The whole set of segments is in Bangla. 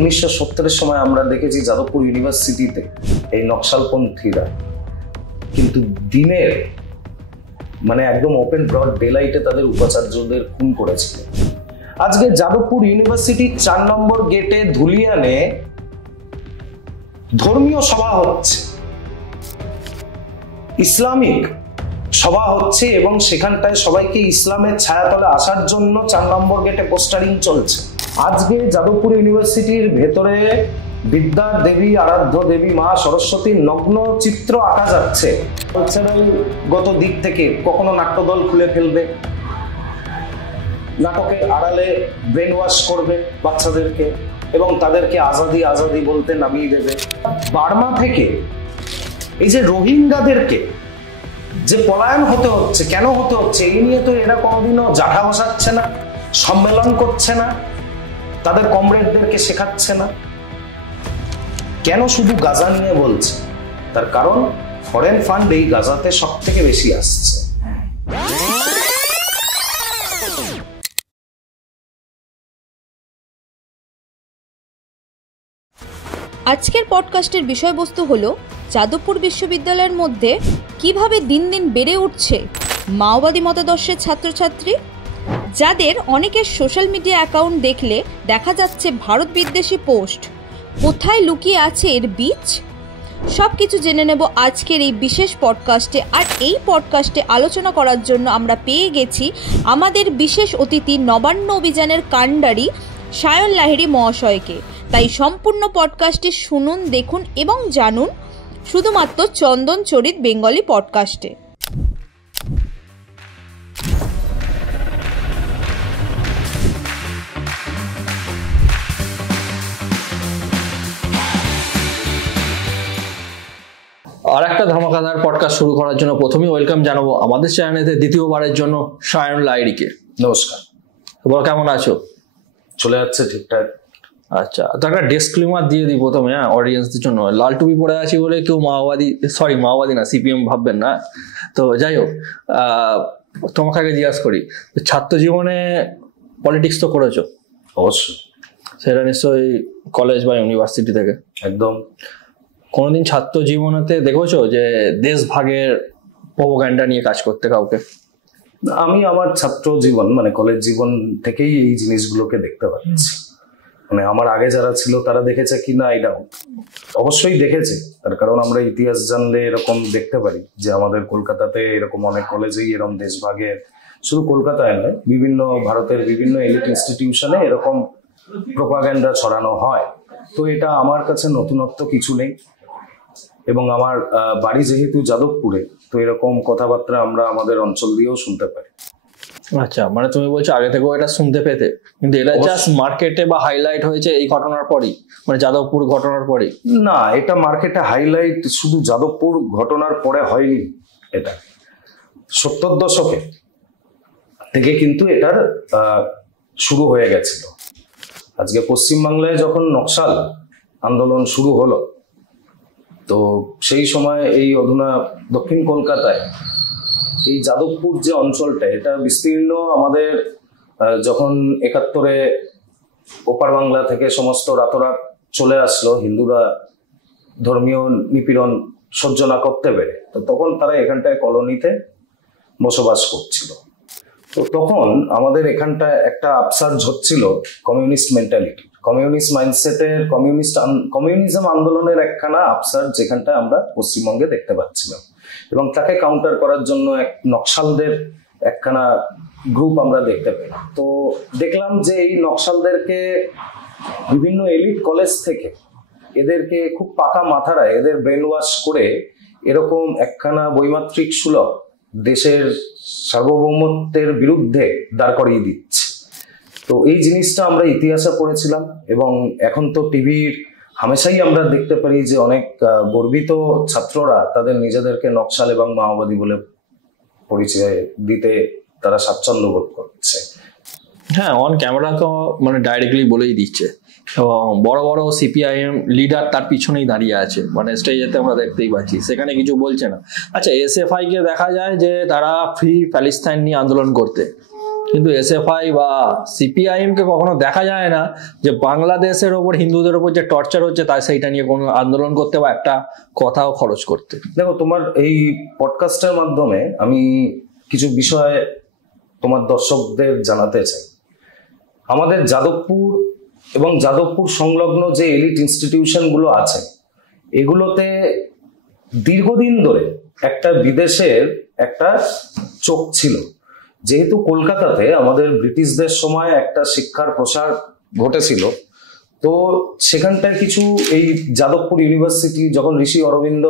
1970-এর সময় আমরা দেখেছি যাদবপুর ইউনিভার্সিটিতে এই নকশালপন্থীরা কিন্তু দিনের একদম ওপেন ব্রড ডেলাইটে তাদের উপাচার্যদের খুন করেছিল। আজকে যাদবপুর ইউনিভার্সিটির 4 নম্বর গেটে ধুলিয়ানে ধর্মীয় সভা হচ্ছে, ইসলামিক সভা হচ্ছে এবং সেখানটায় সবাইকে ইসলামের ছায়াতলে আসার জন্য 4 নম্বর গেটে পোস্টারিং চলছে। আজকে যাদবপুর ইউনিভার্সিটির ভেতরে বিদ্যার দেবী, আরাধ্য দেবী মা সরস্বতীর নগ্ন চিত্র আঁকা যাচ্ছে। গত দিক থেকে কখনো নাট্যদল খুলে ফেলবে, নাটকের আড়ালে ব্রেন ওয়াশ করবে বাচ্চাদেরকে এবং তাদেরকে আজাদি আজাদি বলতে নামিয়ে দেবে। বার্মা থেকে এই যে রোহিঙ্গাদেরকে যে পলায়ন হতে হচ্ছে, কেন হতে হচ্ছে এই নিয়ে তো এরা কোনোদিনও জাঠা বসাচ্ছে না, সম্মেলন করছে না, তাদের কমরেডদেরকে শেখাচ্ছে না। কেন শুধু গাজা নিয়ে বলছে? তার কারণ ফরেন ফান্ড এই গাজাতে সব থেকে বেশি আসছে। আজকের পডকাস্টের বিষয়বস্তু হলো যাদবপুর বিশ্ববিদ্যালয়ের মধ্যে কিভাবে দিন দিন বেড়ে উঠছে মাওবাদী মতাদর্শের ছাত্রছাত্রী, যাদের অনেকের সোশ্যাল মিডিয়া অ্যাকাউন্ট দেখলে দেখা যাচ্ছে ভারত বিদ্বেষী পোস্ট। কোথায় লুকিয়ে আছে এর বীজ? সব কিছু জেনে নেব আজকের এই বিশেষ পডকাস্টে। আর এই পডকাস্টে আলোচনা করার জন্য আমরা পেয়ে গেছি আমাদের বিশেষ অতিথি নবান্ন অভিযানের কাণ্ডারি সায়ন লাহিড়ী মহাশয়কে। তাই সম্পূর্ণ পডকাস্টটি শুনুন, দেখুন এবং জানুন শুধুমাত্র চন্দন চরিত বেঙ্গলি পডকাস্টে। আর একটা ধামাকাদার পডকাস্ট শুরু করার জন্য প্রথমেই ওয়েলকাম জানাবো আমাদের চ্যানেলে দ্বিতীয়বারের জন্য সায়ন লাহিড়ীকে। নমস্কার। তোমরা কেমন আছো? চলে যাচ্ছে ঠিকঠাক। আচ্ছা, তো একটা ডিসক্লেমার দিয়ে দিই প্রথমে অডিয়েন্সদের জন্য। লাল টুপি পরে আছি বলে কেউ মাওবাদী না, সিপিএম ভাববেন না। তো যাই হোক, তোমাকে আগে জিজ্ঞাসা করি, ছাত্র জীবনে পলিটিক্স তো করেছো? অবশ্যই। সেটা নিশ্চয়ই কলেজ বা ইউনিভার্সিটি থেকে? একদম। কোনোদিন ছাত্র জীবনেতে দেখেছো যে দেশ ভাগের প্রোপাগান্ডা নিয়ে কাজ করতে কাউকে? আমি আমার ছাত্র জীবন কলেজ জীবন থেকেই এই জিনিসগুলোকে দেখতে পাচ্ছি। আমার আগে যারা ছিল তারা দেখেছে কি না এটা অবশ্যই দেখেছে। তার কারণ আমরা ইতিহাস জানলে এরকম দেখতে পারি যে আমাদের কলকাতাতে এরকম অনেক কলেজেই এরকম দেশভাগের, শুধু কলকাতায় নয়, বিভিন্ন ভারতের বিভিন্ন এলিট ইনস্টিটিউশনে এরকম প্রোপাগান্ডা ছড়ানো হয়। তো এটা আমার কাছে নতুনত্ব কিছু নেই এবং আমার বাড়ি যেহেতু যাদবপুরে, তো এরকম কথাবার্তা আমরা আমাদের অঞ্চল দিয়েও শুনতে পাই। আচ্ছা, তুমি বলছো আগে থেকেও এটা শুনতে পেতে, কিন্তু এটা জাস্ট মার্কেটে বা হাইলাইট হয়েছে এই ঘটনার পরই, যাদবপুর ঘটনার পরই? না, এটা মার্কেটে হাইলাইট শুধু যাদবপুর ঘটনার পরে হয়নি। এটা 70 দশকে থেকে কিন্তু এটার শুরু হয়ে গেছিল। আজকে পশ্চিমবাংলায় যখন নকশাল আন্দোলন শুরু হলো, তো সেই সময় এই অধুনা দক্ষিণ কলকাতায় এই যাদবপুর যে অঞ্চলটা, এটা বিস্তীর্ণ। আমাদের যখন 71-এ ওপার বাংলা থেকে সমস্ত রাতরাত চলে আসলো, হিন্দুরা ধর্মীয় নিপীড়ন সহ্য না করতে পেরে, তো তখন তারা এখানটায় কলোনিতে বসবাস করছিল। তো তখন আমাদের এখানটায় একটা আপসার্জ হচ্ছিল কমিউনিস্ট মেন্টালিটি, কমিউনিস্ট মাইন্ডসেটের, কমিউনিজম আন্দোলনের একখানা আপসার্জ যেখানটায় আমরা পশ্চিমবঙ্গে দেখতে পাচ্ছিলাম। এবং তাকে কাউন্টার করার জন্য নকশালদের একখানা গ্রুপ আমরা দেখতে পেলাম। তো দেখলাম যে এই নকশালদেরকে বিভিন্ন এলিট কলেজ থেকে এদেরকে খুব পাকা মাথারায় এদের ব্রেন ওয়াশ করে এরকম একখানা বৈমাত্রিক সুলভ দেশের সার্বভৌমত্বের বিরুদ্ধে দাঁড় করিয়ে দিচ্ছে। তো এই জিনিসটা আমরা ইতিহাসে পড়েছিলাম এবং এখন তো টিভির হামেশাই আমরা দেখতে পারি যে অনেক গর্বিত ছাত্ররা তাদের নিজেদেরকে নকশাল এবং মাওবাদী বলে পরিচয় দিতে তারা স্বাচ্ছন্দ্য বোধ করছে। হ্যাঁ, অন ক্যামেরা তো ডাইরেক্টলি বলেই দিচ্ছে এবং বড় বড় সিপিআইএম লিডার তার পিছনেই দাঁড়িয়ে আছে, স্টেজেতে আমরা দেখতেই পাচ্ছি, সেখানে কিছু বলছে না। আচ্ছা, এসএফআই কে দেখা যায় যে তারা ফ্রি প্যালেস্তাইন নিয়ে আন্দোলন করতে, কিন্তু এসএফআই বা সিপিআইএম কে কখনো দেখা যায় না যে বাংলাদেশের ওপর হিন্দুদের ওপর যে টর্চার হচ্ছে তাই সেইটা নিয়ে কোনো আন্দোলন করতে বা একটা কথাও খরচ করতে। দেখো, তোমার এই পডকাস্টের মাধ্যমে আমি কিছু বিষয় তোমার দর্শকদের জানাতে চাই। আমাদের যাদবপুর এবং যাদবপুর সংলগ্ন যে এলিট ইনস্টিটিউশনগুলো আছে, এগুলোতে দীর্ঘদিন ধরে একটা বিদেশের একটা চোখ ছিল। যেহেতু কলকাতাতে আমাদের ব্রিটিশদের সময় একটা শিক্ষার প্রসার ঘটেছিল, তো সেখানটায় কিছু এই যাদবপুর ইউনিভার্সিটি, যখন ঋষি অরবিন্দ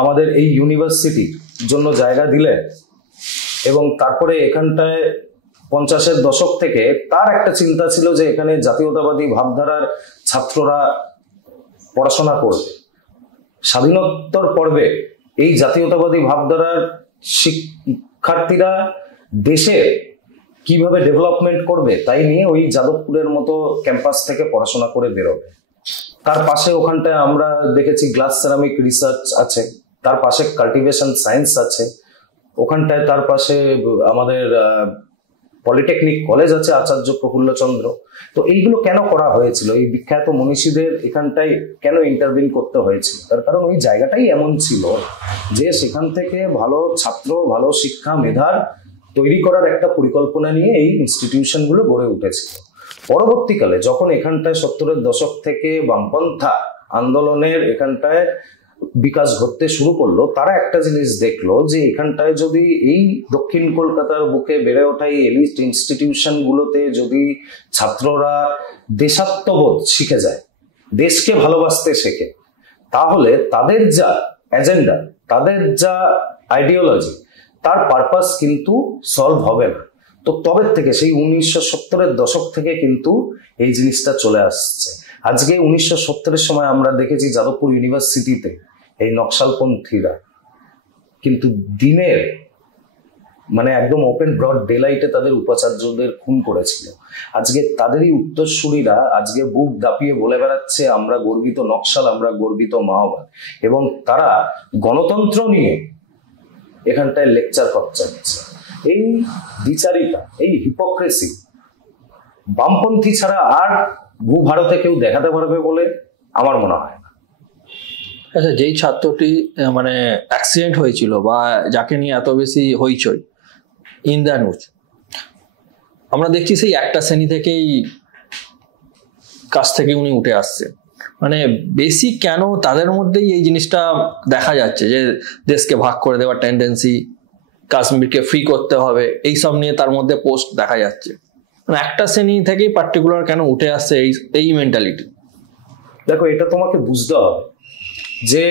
আমাদের এই ইউনিভার্সিটির জন্য জায়গা দিলেন এবং তারপরে এখানটায় 50-এর দশক থেকে তার একটা চিন্তা ছিল যে এখানে জাতীয়তাবাদী ভাবধারার ছাত্ররা পড়াশোনা করবে। স্বাধীনোত্তর পর্বে এই জাতীয়তাবাদী ভাবধারার শিক্ষার্থীরা দেশে কিভাবে ডেভেলপমেন্ট করবে তাই নিয়ে ওই যাদবপুরের মতো ক্যাম্পাস থেকে পড়াশোনা করে বেরোবে। তার পাশে ওখানটায় আমরা দেখেছি গ্লাস সেরামিক রিসার্চ আছে, তার পাশে কাল্টিভেশন সায়েন্স আছে, ওখানটায় তার পাশে আমাদের পলিটেকনিক কলেজ আছে, আচার্য প্রফুল্লচন্দ্র। তো এইগুলো কেন করা হয়েছিল? এই বিখ্যাত মনীষীদের এখানটায় কেন ইন্টারভিন করতে হয়েছিল? তার কারণ ওই জায়গাটাই এমন ছিল যে সেখান থেকে ভালো ছাত্র, ভালো শিক্ষা মেধার তৈরি করার একটা পরিকল্পনা নিয়ে এই ইনস্টিটিউশনগুলো গড়ে উঠেছিল। পরবর্তীকালে যখন এখানটায় 70-এর দশক থেকে বামপন্থা আন্দোলনের এখানটায় বিকাশ ঘটতে শুরু করলো, তারা একটা জিনিস দেখলো যে এখানটায় যদি এই দক্ষিণ কলকাতার বুকে বেড়ে ওঠা এই এলিট ইনস্টিটিউশনগুলোতে যদি ছাত্ররা দেশাত্মবোধ শিখে যায়, দেশকে ভালোবাসতে শেখে, তাহলে তাদের যা এজেন্ডা, তাদের যা আইডিওলজি, তার পারপাস কিন্তু সলভ হবে না। তো তবে থেকে সেই 1970-এর দশক থেকে কিন্তু এই জিনিসটা চলে আসছে। আজকে 1970-এর সময় আমরা দেখেছি যাদবপুর ইউনিভার্সিটিতে এই নকশালপন্থীরা কিন্তু দিনের মানে একদম ওপেন ব্রড ডেলাইটে তাদের উপাচার্যদের খুন করেছিল। আজকে তাদেরই উত্তরসূরিরা আজকে বুক দাপিয়ে বলে বেড়াচ্ছে আমরা গর্বিত নকশাল, আমরা গর্বিত মাওবাদ, এবং তারা গণতন্ত্র নিয়ে এখানটায় লেকচার করছে। এই দ্বিচারিতা, এই হিপোক্রেসি বামপন্থী ছাড়া আর ভূভারতে কেউ দেখাতে পারবে বলে আমার মনে হয় না। আচ্ছা, যেই ছাত্রটি মানে অ্যাক্সিডেন্ট হয়েছিল বা যাকে নিয়ে এত বেশি হইচই, ইন্দ্রানুজ, আমরা দেখছি সেই একটা শ্রেণী থেকেই কাছ থেকে উনি উঠে আসছে। মানে বেশি কেন তাদের মধ্যেই এই জিনিসটা দেখা যাচ্ছে যে দেশকে ভাগ করে দেওয়ার টেন্ডেন্সি, কাশ্মীরকে ফ্রি করতে হবে, এইসব নিয়ে তার মধ্যে পোস্ট দেখা যাচ্ছে। মানে একটা শ্রেণী থেকেই পার্টিকুলার কেন উঠে আসছে এই মেন্টালিটি? দেখো, এটা তোমাকে বুঝতে হবে যে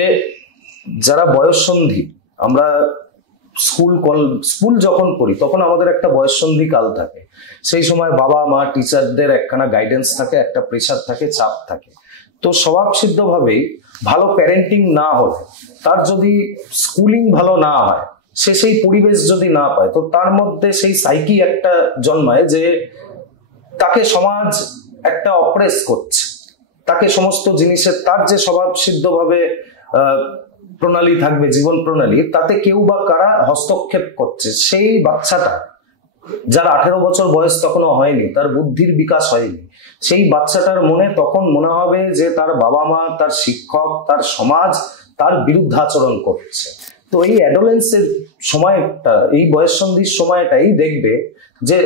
যারা বয়ঃসন্ধি, আমরা স্কুল যখন পড়ি তখন আমাদের একটা বয়ঃসন্ধি কাল থাকে। সেই সময় বাবা মা টিচারদের একখানা গাইডেন্স থাকে, একটা প্রেশার থাকে, চাপ থাকে। তো স্বভাবসিদ্ধভাবেই ভালো প্যারেন্টিং না হলে, তার যদি স্কুলিং ভালো না হয়, সে সেই পরিবেশ যদি না পায়, তো তার মধ্যে সেই সাইকি একটা জন্মায় যে তাকে সমাজ একটা অপ্রেস করছে, তাকে সমস্ত জিনিসের তার যে স্বভাবসিদ্ধভাবে প্রণালী থাকবে, জীবন প্রণালী, তাতে কেউ বা কারা হস্তক্ষেপ করছে। সেই বাচ্চাটা যার 18 বছর বয়স তখনও হয়নি, তার বুদ্ধির বিকাশ হয়নি, সেই বাচ্চাটার মনে তখন মনে হবে যে তার বাবা মা, তার শিক্ষক, তার সমাজ তার বিরুদ্ধে আচরণ করছে। তো এই অ্যাডোলেন্সের সময়টা, এই বয়ঃসন্ধির সময়টাই দেখবে যে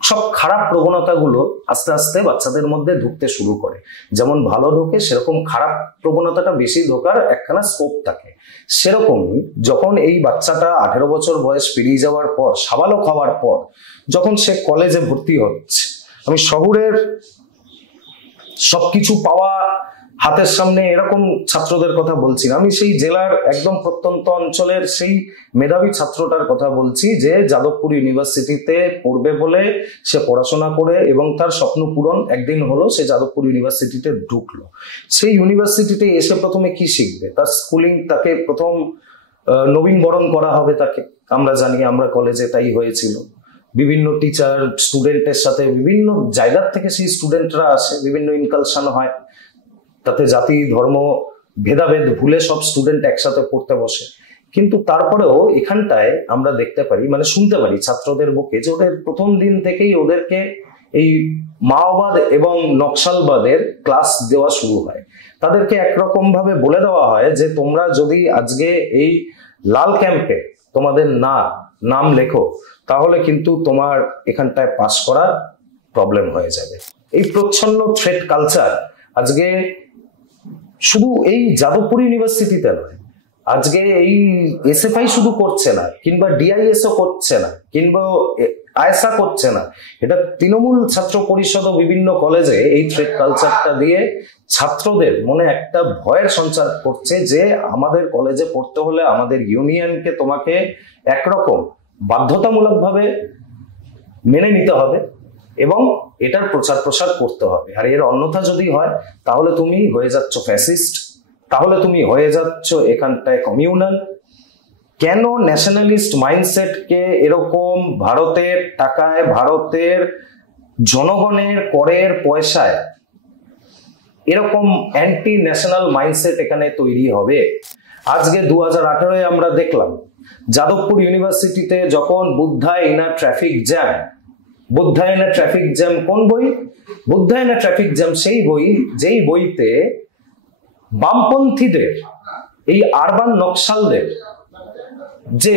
সব খারাপ প্রবণতাগুলো আস্তে আস্তে বাচ্চাদের মধ্যে ঢুকতে শুরু করে। যেমন ভালো ঢোকে, সেরকম খারাপ প্রবণতাটা বেশি ঢোকার একখানা স্কোপ থাকে। সেরকমই যখন এই বাচ্চাটা 18 বছর বয়স পেরিয়ে যাওয়ার পর, সাবালক হওয়ার পর, যখন সে কলেজে ভর্তি হচ্ছে, আমি শহরের সবকিছু পাওয়া হাতের সামনে এরকম ছাত্রদের কথা বলছি না, আমি সেই জেলার একদম প্রত্যন্ত অঞ্চলের সেই মেধাবী ছাত্রটার কথা বলছি যে যাদবপুর ইউনিভার্সিটিতে পড়বে বলে সে পড়াশোনা করে এবং তার স্বপ্ন পূরণ একদিন হলো, সে যাদবপুর ইউনিভার্সিটিতে ঢুকলো। সেই ইউনিভার্সিটিতে এসে প্রথমে কি শিখবে? তার স্কুলিং, তাকে প্রথম নবীন বরণ করা হবে তাকে। আমরা জানি, আমরা কলেজে তাই হয়েছিল। বিভিন্ন টিচার স্টুডেন্টের সাথে বিভিন্ন জায়গার থেকে সেই স্টুডেন্টরা আসে, বিভিন্ন ইনকালশন হয়, তাতে জাতি ধর্ম ভেদাভেদ ভুলে সব স্টুডেন্ট একসাথে পড়তে বসে। কিন্তু তারপরেও এখানটায় আমরা দেখতে পারি, মানে শুনতে পারি ছাত্রদের বুকে, যে ওদের প্রথম দিন থেকেই ওদেরকে এই মাওবাদ এবং নকশালবাদের ক্লাস দেওয়া শুরু হয়। তাদেরকে একরকম ভাবে বলে দেওয়া হয় যে তোমরা যদি আজকে এই লাল ক্যাম্পে তোমাদের নাম লেখো, তাহলে কিন্তু তোমার এখানটায় পাস করা প্রবলেম হয়ে যাবে। এই প্রচ্ছন্ন থ্রেট কালচার আজকে শুধু এই যাদবপুর ইউনিভার্সিটিতে নয়, আজকে এই এসএফআই শুধু করছে না, কিংবা ডিআইএসও করছে না, কিংবা আয়সা করছে না, এটা তৃণমূল ছাত্র পরিষদ ও বিভিন্ন কলেজে এই থ্রেট কালচারটা দিয়ে ছাত্রদের মনে একটা ভয়ের সঞ্চার করছে যে আমাদের কলেজে পড়তে হলে আমাদের ইউনিয়নকে তোমাকে একরকম বাধ্যতামূলকভাবে মেনে নিতে হবে এবং এটার প্রচার প্রসার করতে হবে। আর এর অন্যথা যদি হয় তাহলে তুমি হয়ে যাচ্ছ ফ্যাসিস্ট, তাহলে তুমি হয়ে যাচ্ছ এখানটায় কমিউনাল। কেন ন্যাশনালিস্ট মাইন্ডসেটকে এরকম ভারতের টাকায়, ভারতের জনগণের করের পয়সায় এরকম অ্যান্টি ন্যাশনাল মাইন্ডসেট এখানে তৈরি হবে? আজকে 2018 আমরা দেখলাম যাদবপুর ইউনিভার্সিটিতে যখন বুদ্ধায়না ট্রাফিক জ্যাম, কোন বই? বুদ্ধায়না ট্রাফিক জ্যাম সেই বই যেই বইতে বামপন্থীদের, এই আরবান নকশালদের যে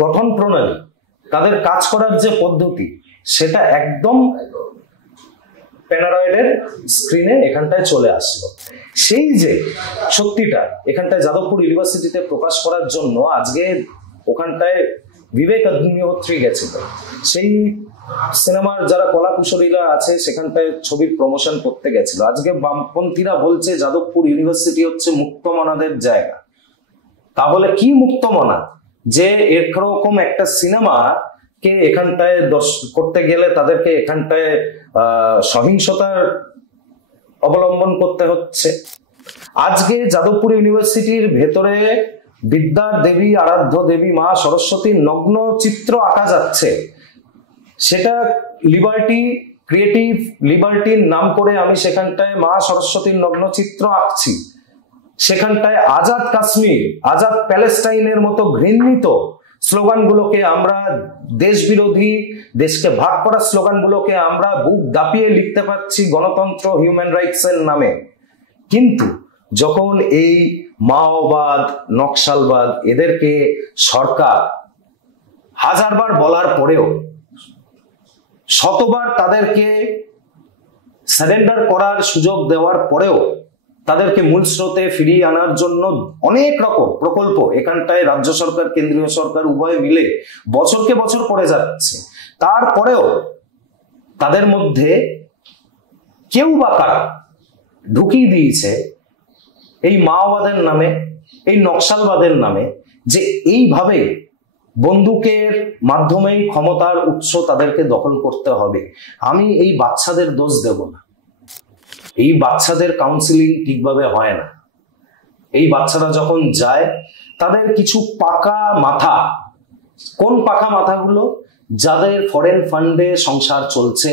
গঠন প্রণালী, তাদের কাজ করার যে পদ্ধতি, সেটা একদম প্যানারয়েডের স্ক্রিনে এখানটায় চলে আসলো। সেই যে সত্যিটা এখানটায় যাদবপুর ইউনিভার্সিটিতে প্রকাশ করার জন্য আজকে ওখানটায় বিবেক অগ্নিহোত্রী গেছিল। সেই সিনেমার যারা কলাকুশলীরা আছে সেখানটায় ছবির প্রমোশন করতে গেছিল। আজকে বামপন্থীরা বলছে যাদবপুর ইউনিভার্সিটি হচ্ছে মুক্তমনাদের জায়গা। তাহলে কি মুক্তমনা যে এরকম একটা সিনেমা কে এখানটায় করতে গেলে তাদেরকে এখানটায় সহিংসতার অবলম্বন করতে হচ্ছে? আজকে যাদবপুর ইউনিভার্সিটির ভেতরে বিদ্যার দেবী, আরাধ্য দেবী মা সরস্বতীর নগ্ন চিত্র আঁকা যাচ্ছে। সেটা লিবার্টি, ক্রিয়েটিভ লিবার্টির নাম করে আমি সেখানটায় মা সরস্বতীর নগ্ন চিত্র আঁকছি। সেখানটায় আজাদ কাশ্মীর, আজাদ প্যালেস্টাইনের মতো ঘৃণিত স্লোগানগুলোকে আমরা, দেশ বিরোধী, দেশকে ভাগ করার স্লোগানগুলোকে আমরা বুক দাপিয়ে লিখতে পারছি গণতন্ত্র, হিউম্যান রাইটস এর নামে। কিন্তু যখন এই মাওবাদ, নকশালবাদ এদেরকে সরকার হাজারবার বলার পরেও, শতবার তাদেরকে সারেন্ডার করার সুযোগ দেওয়ার পরেও, তাদেরকে মূল স্রোতে ফিরিয়ে আনার জন্য অনেক রকম প্রকল্প এখানটায় রাজ্য সরকার, কেন্দ্রীয় সরকার উভয় মিলে বছরকে বছর করে যাচ্ছে, তারপরেও তাদের মধ্যে কেউ বা কারা ঢুকিয়ে দিয়েছে এই মাওবাদের নামে, এই নকশালবাদের নামে, যে এইভাবে বন্দুকের মাধ্যমেই ক্ষমতার উৎস তাদেরকে দখল করতে হবে। আমি এই বাচ্চাদের দোষ দেব না, এই বাচ্চাদের কাউন্সিলিং ঠিকভাবে হয় না। এই বাচ্চারা যখন যায় তাদের কিছু পাকা মাথা, কোন পাকা মাথাগুলো? যাদের ফরেন ফান্ডে সংসার চলছে।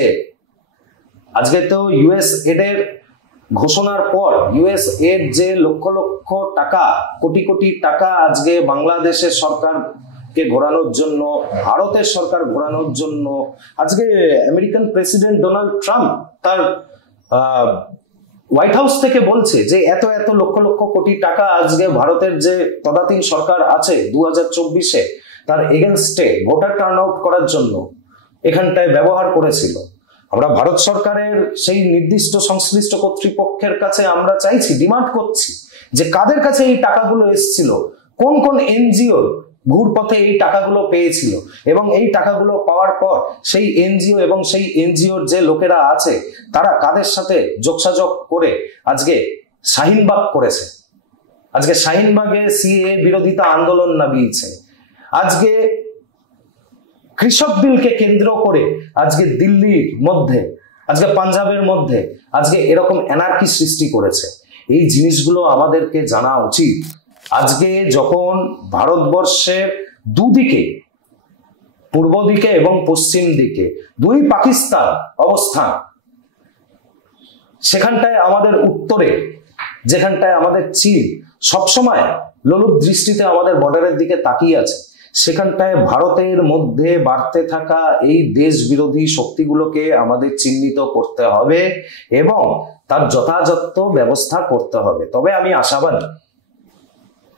আজকে তো ইউএস এডের ঘোষণার পর ইউএস এড যে লক্ষ লক্ষ টাকা, কোটি কোটি টাকা আজকে বাংলাদেশের সরকারকে ঘোরানোর জন্য, ভারতের সরকার ঘোরানোর জন্য, আজকে আমেরিকান প্রেসিডেন্ট ডোনাল্ড ট্রাম্প তার হোয়াইট হাউস থেকে বলছে যে এত এত লক্ষ লক্ষ কোটি টাকা আজকে ভারতের যে তদানীন্তন সরকার আছে 2024-এ তার এগেনস্টে ভোটার টার্ন আউট করার জন্য এখানটায় ব্যবহার করেছিল। আমরা ভারত সরকারের সেই নির্দিষ্ট সংশ্লিষ্ট কর্তৃপক্ষের কাছে আমরা চাইছি, ডিমান্ড করছি যে কাদের কাছে এই টাকাগুলো এসেছিল, কোন কোন এনজিও ঘুরপথে এই টাকাগুলো পেয়েছিল, এবং এই টাকাগুলো পাওয়ার পর সেই এনজিও এবং সেই এনজিওর যে লোকেরা আছে তারা কাদের সাথে যোগসাযোগ করে আজকে শাহিনবাগ করেছে, আজকে শাহিনবাগে সিএ বিরোধিতা আন্দোলন নামিয়েছে, আজকে কৃষক বিলকে কেন্দ্র করে আজকে দিল্লির মধ্যে, আজকে পাঞ্জাবের মধ্যে আজকে এরকম এনার্কি সৃষ্টি করেছে। এই জিনিসগুলো আমাদেরকে জানা উচিত। আজকে যখন ভারতবর্ষের দুদিকে, পূর্ব দিকে এবং পশ্চিম দিকে দুই পাকিস্তান অবস্থান, সেখানটায় আমাদের উত্তরে যেখানটায় আমাদের চীন সবসময় লোলুপ দৃষ্টিতে আমাদের বর্ডারের দিকে তাকিয়ে আছে, সেখানটায় ভারতের মধ্যে বাড়তে থাকা এই দেশ বিরোধী শক্তিগুলোকে আমাদের চিহ্নিত করতে হবে এবং তার যথাযথ ব্যবস্থা করতে হবে। তবে আমি আশাবাদী,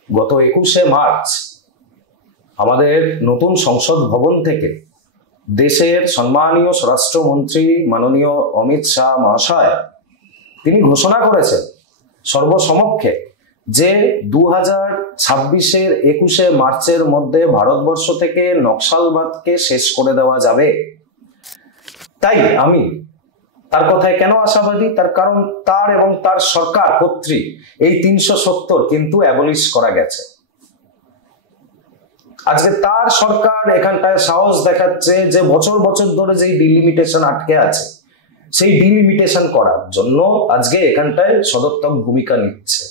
গত 21শে মার্চ আমাদের নতুন সংসদ ভবন থেকে দেশের সম্মানীয় স্বরাষ্ট্রমন্ত্রী মাননীয় অমিত শাহ মহাশয় তিনি ঘোষণা করেছেন সর্বসমক্ষে যে 2026-এর 21শে মার্চের মধ্যে ভারতবর্ষ থেকে নকশালবাদকে শেষ করে দেওয়া যাবে। তাই আমি তার কথায় কেন আশাবাদী, তার কারণ তার এবং তার সরকার কর্তৃক এই 370 কিন্তু অ্যাবলিশ করা গেছে। আজকে তার সরকার এখানটায় সাহস দেখাচ্ছে যে বছর বছর ধরে যেই ডিলিমিটেশন আটকে আছে সেই ডিলিমিটেশন করার জন্য আজকে এখানটায় সদর্থক ভূমিকা নিচ্ছে।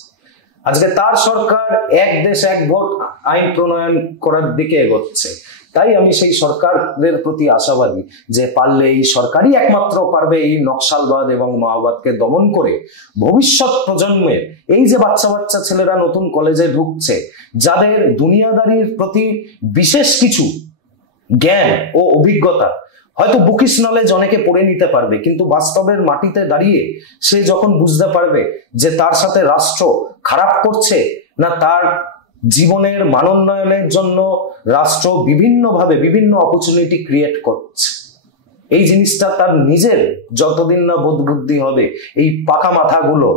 আজকে তার সরকার এক দেশ এক ভোট আইন প্রণয়ন করার দিকে এগোচ্ছে। তাই আমি সেই সরকারের প্রতি আশাবাদী যে পারলে এই সরকারই একমাত্র পারবে এই নকশালবাদ এবং মাওবাদকে দমন করে ভবিষ্যৎ প্রজন্মের এই যে বাচ্চা বাচ্চা ছেলেরা নতুন কলেজে ঢুকছে, যাদের দুনিয়াদারির প্রতি বিশেষ কিছু জ্ঞান ও অভিজ্ঞতা, হয়তো বুকিশ নলেজ অনেকে পড়ে নিতে পারবে, কিন্তু বাস্তবের মাটিতে দাঁড়িয়ে সে যখন বুঝতে পারবে যে তার সাথে রাষ্ট্র খারাপ করছে না তার জীবনের মানোন্নয়নের জন্য রাষ্ট্র বিভিন্নভাবে বিভিন্ন অপরচুনিটি ক্রিয়েট করছে, এই জিনিসটা তার নিজের যতদিন না বোধ বুদ্ধি হবে, এই পাকা মাথাগুলো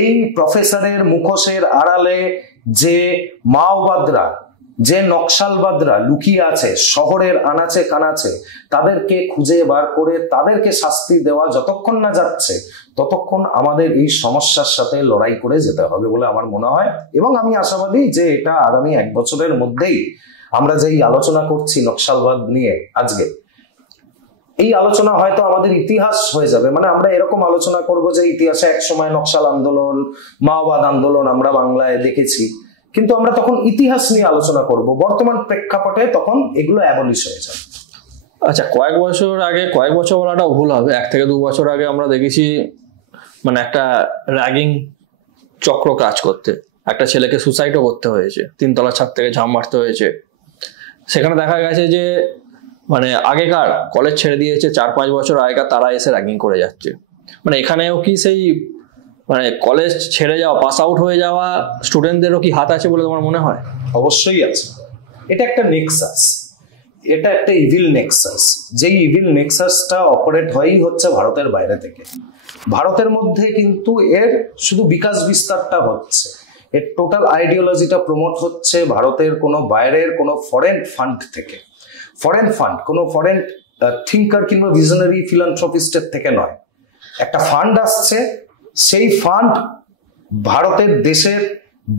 এই প্রফেসরের মুখোশের আড়ালে যে মাওবাদরা যে নকশালবাদরা লুকিয়ে আছে শহরের আনাচে কানাচে, তাদেরকে খুঁজে বার করে তাদেরকে শাস্তি দেওয়া যতক্ষণ না যাচ্ছে ততক্ষণ আমাদের এই সমস্যার সাথে লড়াই করে যেতে হবে বলে আমার মনে হয়। এবং আমি আশাবাদী যে এটা আগামী 1 বছরের মধ্যেই আমরা যেই আলোচনা করছি নকশালবাদ নিয়ে আজকে, এই আলোচনা হয়তো আমাদের ইতিহাস হয়ে যাবে। মানে আমরা এরকম আলোচনা করব যে ইতিহাসে একসময় নকশাল আন্দোলন মাওবাদ আন্দোলন আমরা বাংলায় দেখেছি, কিন্তু আমরা তখন ইতিহাস নিয়ে আলোচনা করব, বর্তমান প্রেক্ষাপটে তখন এগুলো অ্যাবলিশ হয়ে যাবে। আচ্ছা, কয়েক বছর বলাটাও ভুল হবে, 1 থেকে 2 বছর আগে আমরা দেখেছি মানে একটা র্যাগিং চক্র কাজ করতে, একটা ছেলেকে সুসাইডও করতে হয়েছে, 3 তলা ছাদ থেকে ঝাঁপ মারতে হয়েছে। সেখানে দেখা গেছে যে মানে আগেকার কলেজ ছেড়ে দিয়েছে 4-5 বছর আগেকার তারা এসে র্যাগিং করে যাচ্ছে। মানে এখানেও কি সেই মানে কলেজ ছেড়ে যাওয়া পাস আউট হয়ে যাওয়া স্টুডেন্টদেরও কি হাত আছে বলে তোমার মনে হয়? অবশ্যই আছে। এটা একটা নেক্সাস, এটা একটা ইভিল নেক্সাস, যেই ইভিল নেক্সাসটা অপারেট হয়ই হচ্ছে ভারতের বাইরে থেকে। ভারতের মধ্যে কিন্তু এর শুধু বিকাশ বিস্তারটা হচ্ছে, এর টোটাল আইডিওলজিটা প্রমোট হচ্ছে ভারতের কোনো বাইরের কোনো ফরেন ফান্ড থেকে। ফরেন ফান্ড কোনো ফরেন থিঙ্কার কিংবা ভিশনারি ফিলান্থ্রপিস্টের থেকে নয়। একটা ফান্ড আসছে, সেই ফান্ড ভারতের দেশের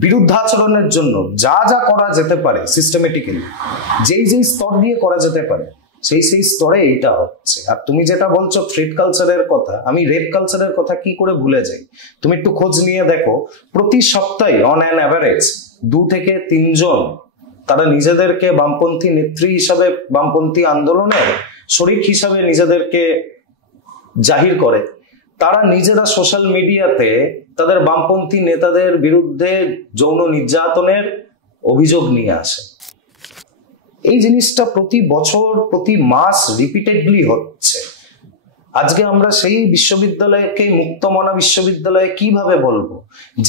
বিরুদ্ধাচরণের জন্য যা যা করা যেতে পারে সিস্টেমেটিক্যালি, যেই স্তর দিয়ে করা যেতে পারে সেই স্তরে এইটা হচ্ছে। আর তুমি যেটা বলছো থ্রেড কালচারের কথা, আমি রেপ কালচারের কথা কি করে ভুলে যাই? তুমি একটু খোঁজ নিয়ে দেখো, প্রতি সপ্তাহে অন অ্যান অ্যাভারেজ 2 থেকে 3 জন তারা নিজেদেরকে বামপন্থী নেত্রী হিসাবে, বামপন্থী আন্দোলনের শরিক হিসাবে নিজেদেরকে জাহির করে। তারা নিজেরা সোশ্যাল মিডিয়াতে তাদের বামপন্থী নেতাদের বিরুদ্ধে যৌন নির্যাতনের অভিযোগ নিয়ে আসে। এই জিনিসটা প্রতি বছর প্রতি মাস রিপিটেডলি হচ্ছে। আজকে আমরা সেই বিশ্ববিদ্যালয়কে মুক্তমনা বিশ্ববিদ্যালয়ে কিভাবে বলবো,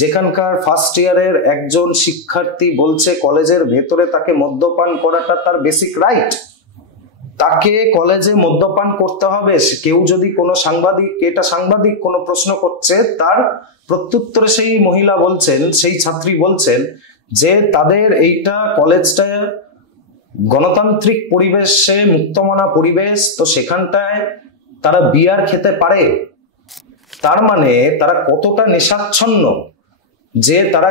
যেখানকার ফার্স্ট ইয়ারের একজন শিক্ষার্থী বলছে কলেজের ভেতরে তাকে মদ্যপান করাটা তার বেসিক রাইট, তাকে কলেজে মদ্যপান করতে হবে। কেউ যদি কোনো সাংবাদিক, এটা সাংবাদিক কোনো প্রশ্ন করছে, তার প্রত্যুত্তরে সেই মহিলা বলছেন, সেই ছাত্রী বলছেন যে তাদের এইটা কলেজটা গণতান্ত্রিক পরিবেশে মুক্তমনা পরিবেশ, তো সেখানটায় তারা বিয়ার খেতে পারে। তার মানে তারা কতটা নেশাচ্ছন্ন যে তারা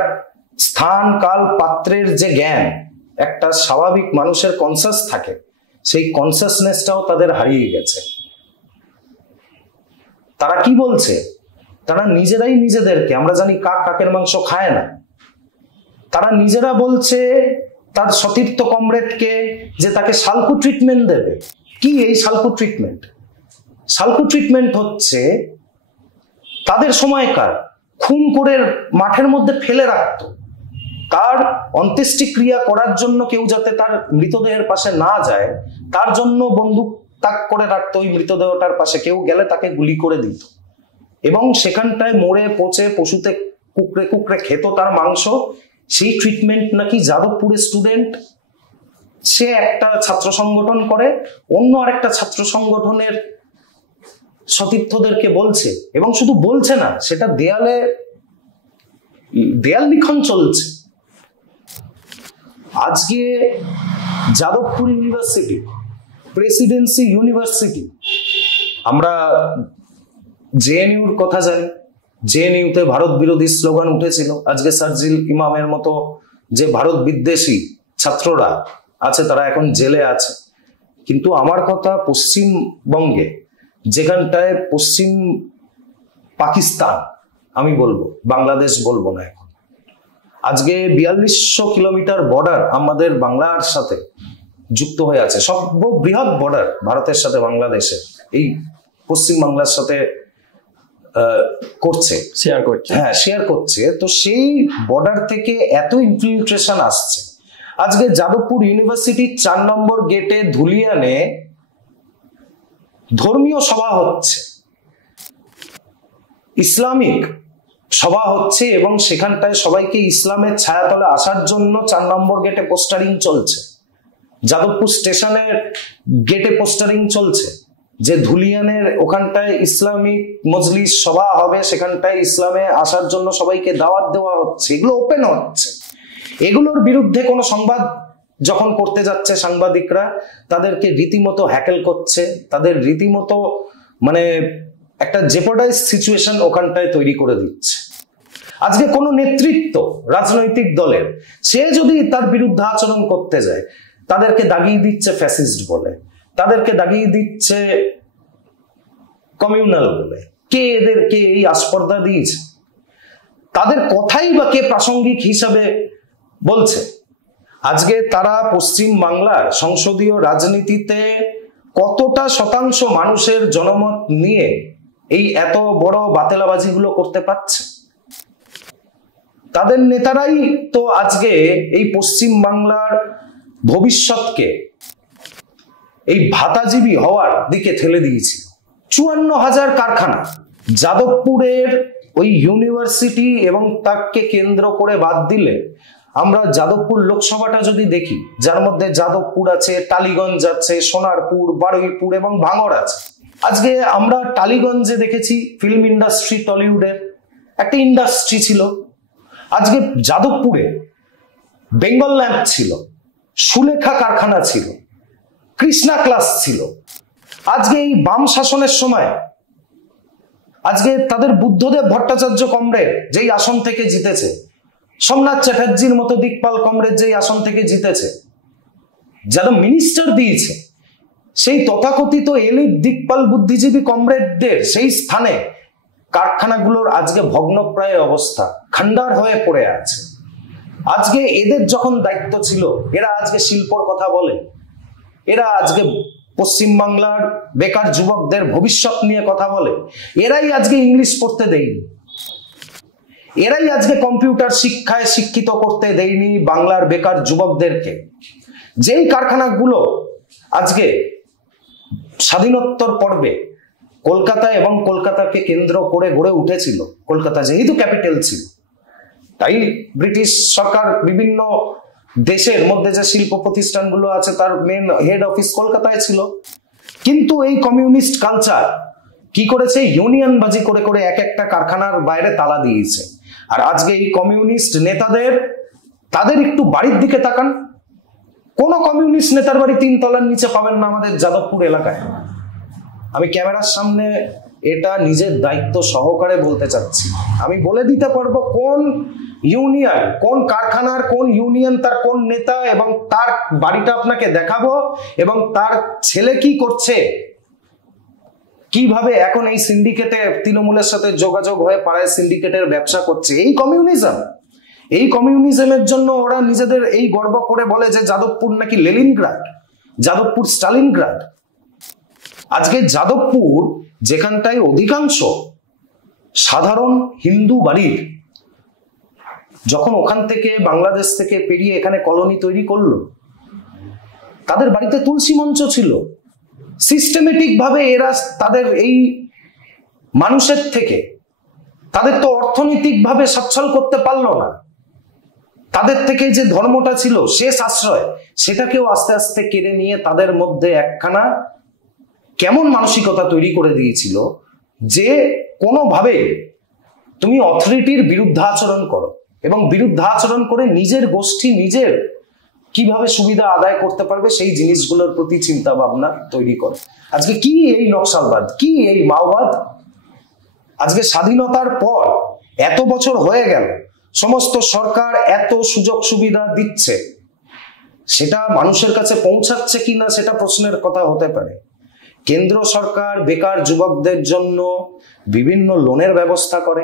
স্থান কাল পাত্রের যে জ্ঞান একটা স্বাভাবিক মানুষের কনসাস থাকে, সেই কনসাসনেসটাও তাদের হারিয়ে গেছে। তারা কি বলছে? তারা নিজেরাই নিজেদেরকে, আমরা জানি কাক কাকের মাংস খায় না, তারা নিজেরা বলছে তার সতীর্থ কমরেডকে যে তাকে শালকু ট্রিটমেন্ট দেবে। কি এই শালকু ট্রিটমেন্ট? শালকু ট্রিটমেন্ট হচ্ছে তাদের সময়কার খুন করে মাঠের মধ্যে ফেলে রাখতো, তার অন্ত্যেষ্টিক্রিয়া করার জন্য কেউ যাতে তার মৃতদেহের পাশে না যায়, তার জন্য বন্দুক তাক করে রাখতো ওই মৃতদেহটার পাশে, কেউ গেলে তাকে গুলি করে দিত এবং সেখানটায় মরে পচে পশুতে কুকড়ে কুকড়ে খেত তার মাংস। সেই ট্রিটমেন্ট নাকি যাদবপুরের স্টুডেন্ট, সে একটা ছাত্র সংগঠন করে, অন্য আরেকটা ছাত্র সংগঠনের সতীর্থদেরকে বলছে, এবং শুধু বলছে না, সেটা দেয়াল লিখন চলছে। আজকে যাদবপুর ইউনিভার্সিটি, প্রেসিডেন্সি ইউনিভার্সিটি, আমরা জেএনইউর কথা জানি, জেএনইউতে ভারত বিরোধী স্লোগান উঠেছিল। আজকে শারজিল ইমামের মতো যে ভারত বিদ্বেষী ছাত্ররা আছে তারা এখন জেলে আছে। কিন্তু আমার কথা পশ্চিমবঙ্গে, যেখানটায় পশ্চিম পাকিস্তান আমি বলবো, বাংলাদেশ বলবো না, এখন আজকে 4200 কিলোমিটার বর্ডার আমাদের বাংলার সাথে যুক্ত হয়ে আছে, সর্ববৃহৎ বর্ডার ভারতের সাথে বাংলাদেশের এই পশ্চিম বাংলার সাথে শেয়ার করছে। তো সেই বর্ডার থেকে এত ইনফিল্ট্রেশন আসছে। আজকে যাদবপুর ইউনিভার্সিটির 4 নম্বর গেটে ধুলিয়ানে ধর্মীয় সভা হচ্ছে, ইসলামিক সভা হচ্ছে, এবং সেখানটায় সবাইকে ইসলামের ছায়াতলে আসার জন্য 4 নম্বর গেটে পোস্টারিং চলছে, যাদবপুর স্টেশনের গেটে পোস্টারিং চলছে যে ধুলিয়ানের ওখানটায় ইসলামিক মজলিস সভা হবে, সেখানটায় ইসলামে আসার জন্য সবাইকে দাওয়াত দেওয়া হচ্ছে। এগুলো ওপেন হচ্ছে। এগুলোর বিরুদ্ধে কোনো সংবাদ যখন করতে যাচ্ছে সাংবাদিকরা, তাদেরকে রীতিমতো হ্যাকেল করছে, তাদের রীতিমতো মানে একটা জেপোর্ডাইজ সিচুয়েশন ওখানটায় তৈরি করে দিচ্ছে। আজকে কোনো নেতৃত্ব রাজনৈতিক দলের, সে যদি তার বিরুদ্ধে আচরণ করতে যায়, তাদেরকে দাগিয়ে দিচ্ছে ফ্যাসিস্ট বলে, তাদেরকে দাগিয়ে দিচ্ছে কমিউনাল বলে। কে এদেরকে এই আস্পর্ধা দিয়েছে? তাদের কথাই বা কে প্রাসঙ্গিক হিসাবে বলছে? আজকে তারা পশ্চিম বাংলার সংসদীয় রাজনীতিতে কতটা শতাংশ মানুষের জনমত নিয়ে এই এত বড় বাতেলাবাজিগুলো করতে পারছে? তাদের নেতারাই তো আজকে এই পশ্চিম বাংলার ভবিষ্যৎকে এই ভাতাজীবী হওয়ার দিকে ঠেলে দিয়েছে। 54,000 কারখানা যাদবপুরের ওই ইউনিভার্সিটি এবং তাকে কেন্দ্র করে বাদ দিলে, আমরা যাদবপুর লোকসভাটা যদি দেখি, যার মধ্যে যাদবপুর আছে, টালিগঞ্জ আছে, সোনারপুর, বারুইপুর এবং ভাঙড় আছে। আজকে আমরা টালিগঞ্জে দেখেছি ফিল্ম ইন্ডাস্ট্রি, টলিউডের একটা ইন্ডাস্ট্রি ছিল। আজকে যাদবপুরে বেঙ্গল ল্যাম্প ছিল, সুলেখা কারখানা ছিল, কৃষ্ণা ক্লাস ছিল। আজকে এই বাম শাসনের সময় আজকে তাদের বুদ্ধদেব ভট্টাচার্য কমরেড যেই আসন থেকে জিতেছে, সোমনাথ চ্যাটার্জির মতো দিকপাল কমরেড যেই আসন থেকে জিতেছে, যারা মিনিস্টার দিয়েছে, সেই তথাকথিত এলিট দিকপাল বুদ্ধিজীবী কমরেডদের সেই স্থানে কারখানাগুলোর আজকে ভগ্নপ্রায় অবস্থা, খান্ডার হয়ে পড়ে আছে। আজকে এদের যখন দায়িত্ব ছিল, এরা আজকে শিল্পর কথা বলে, এরা আজকে পশ্চিমবাংলার বেকার যুবকদের ভবিষ্যৎ নিয়ে কথা বলে, এরাই আজকে ইংলিশ পড়তে দেয়নি, এরাই আজকে কম্পিউটার শিক্ষায় শিক্ষিত করতে দেয়নি বাংলার বেকার যুবকদেরকে। যেই কারখানাগুলো আজকে স্বাধীনোত্তর পর্বে কলকাতা এবং কলকাতাকে কেন্দ্র করে গড়ে উঠেছিল, কলকাতা যেহেতু ক্যাপিটাল ছিল, তাই ব্রিটিশ সরকার বিভিন্ন দেশের মধ্যে যে শিল্প প্রতিষ্ঠানগুলো আছে তার মেন হেড অফিস কলকাতায় ছিল। কিন্তু এই কমিউনিস্ট কালচার কি করেছে? ইউনিয়নবাজি করে করে এক একটা কারখানার বাইরে তালা দিয়েছে। আর আজকে এই কমিউনিস্ট নেতাদের, তাদের একটু বাড়ির দিকে তাকান, কোন কমিউনিস্ট নেতার বাড়ি 3 তলার নিচে পাবেন না আমাদের যাদবপুর এলাকায়। আমি ক্যামেরার সামনে এটা নিজের দায়িত্ব সহকারে বলতে চাচ্ছি। আমি বলে দিতে পারবো কোন ইউনিয়ন, কোন কারখানার কোন ইউনিয়ন, তার কোন নেতা, এবং তার বাড়িটা আপনাকে দেখাবো, এবং তার ছেলে কি করছে, কিভাবে এখন এই সিন্ডিকেটে তৃণমূলের সাথে যোগাযোগ হয়ে পাড়ায় সিন্ডিকেটের ব্যবসা করছে। এই কমিউনিজম, এই কমিউনিজমের জন্য ওরা নিজেদের এই গর্ব করে বলে যে যাদবপুর নাকি লেনিনগ্রাড, যাদবপুর স্টালিনগ্রাড। আজকে যাদবপুর যেখানটায় অধিকাংশ সাধারণ হিন্দু বাড়ির যখন ওখান থেকে বাংলাদেশ থেকে পেরিয়ে এখানে কলোনি তৈরি করলো, তাদের বাড়িতে তুলসী মঞ্চ ছিল। সিস্টেমেটিক ভাবে এরা তাদের এই মানুষের থেকে তাদের তো অর্থনৈতিক ভাবে সচ্ছল করতে পারলো না, তাদের থেকে যে ধর্মটা ছিল শেষ আশ্রয়, সেটাকেও আস্তে আস্তে কেড়ে নিয়ে তাদের মধ্যে একখানা কেমন মানসিকতা তৈরি করে দিয়েছিল যে কোনোভাবে তুমি অথরিটির বিরুদ্ধাচরণ করো এবং বিরুদ্ধাচরণ করে নিজের গোষ্ঠী নিজের কিভাবে সুবিধা আদায় করতে পারবে সেই জিনিসগুলোর প্রতি চিন্তা ভাবনা তৈরি করে। আজকে কি এই নকশালবাদ, কি এই মাওবাদ? আজকে স্বাধীনতার পর এত বছর হয়ে গেল, সমস্ত সরকার এত সুযোগ সুবিধা দিচ্ছে, সেটা মানুষের কাছে পৌঁছাচ্ছে কিনা সেটা প্রশ্নের কথা হতে পারে। কেন্দ্র সরকার বেকার যুবকদের জন্য বিভিন্ন লোনের ব্যবস্থা করে,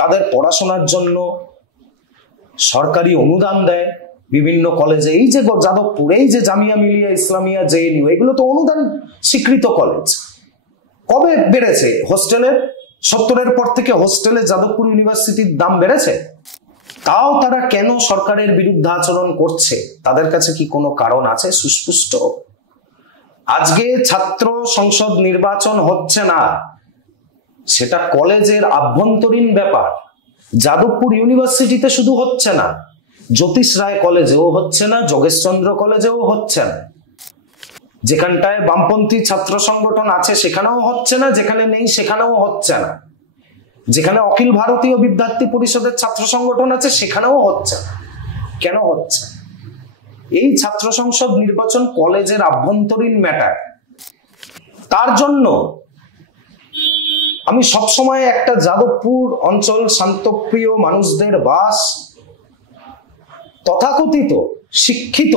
তাদের পড়াশোনার জন্য সরকারি অনুদান দেয় বিভিন্ন কলেজে। এই যে যাদবপুর, এই যে জামিয়া মিলিয়া ইসলামিয়া, জেএনইউ, এগুলো তো অনুদান স্বীকৃত কলেজ। কবে বেড়েছে হোস্টেলের? 70-এর পর থেকে হোস্টেলে যাদবপুর ইউনিভার্সিটির দাম বেড়েছে। তাও তারা কেন সরকারের বিরুদ্ধে আচরণ করছে? তাদের কাছে কি কোনো কারণ আছে সুস্পষ্ট? আজকে ছাত্র সংসদ নির্বাচন হচ্ছে না, সেটা কলেজের আভ্যন্তরীণ ব্যাপার। যাদবপুর ইউনিভার্সিটিতে শুধু হচ্ছে না, জ্যোতিষ রায় কলেজেও হচ্ছে না, যোগেশচন্দ্র কলেজেও হচ্ছে না। যেখানটায় বামপন্থী ছাত্র সংগঠন আছে সেখানেও হচ্ছে না, যেখানে নেই সেখানেও হচ্ছে না। যেখানে অখিল ভারতীয় বিদ্যার্থী পরিষদের ছাত্র সংগঠন আছে সেখানেও হচ্ছে না। কেন হচ্ছে? এই ছাত্র সংসদ নির্বাচন কলেজের আভ্যন্তরীণ ম্যাটার। তার জন্য আমি সবসময় একটা যাদবপুর অঞ্চল শান্তপ্রিয় মানুষদের বাস, তথাকথিত শিক্ষিত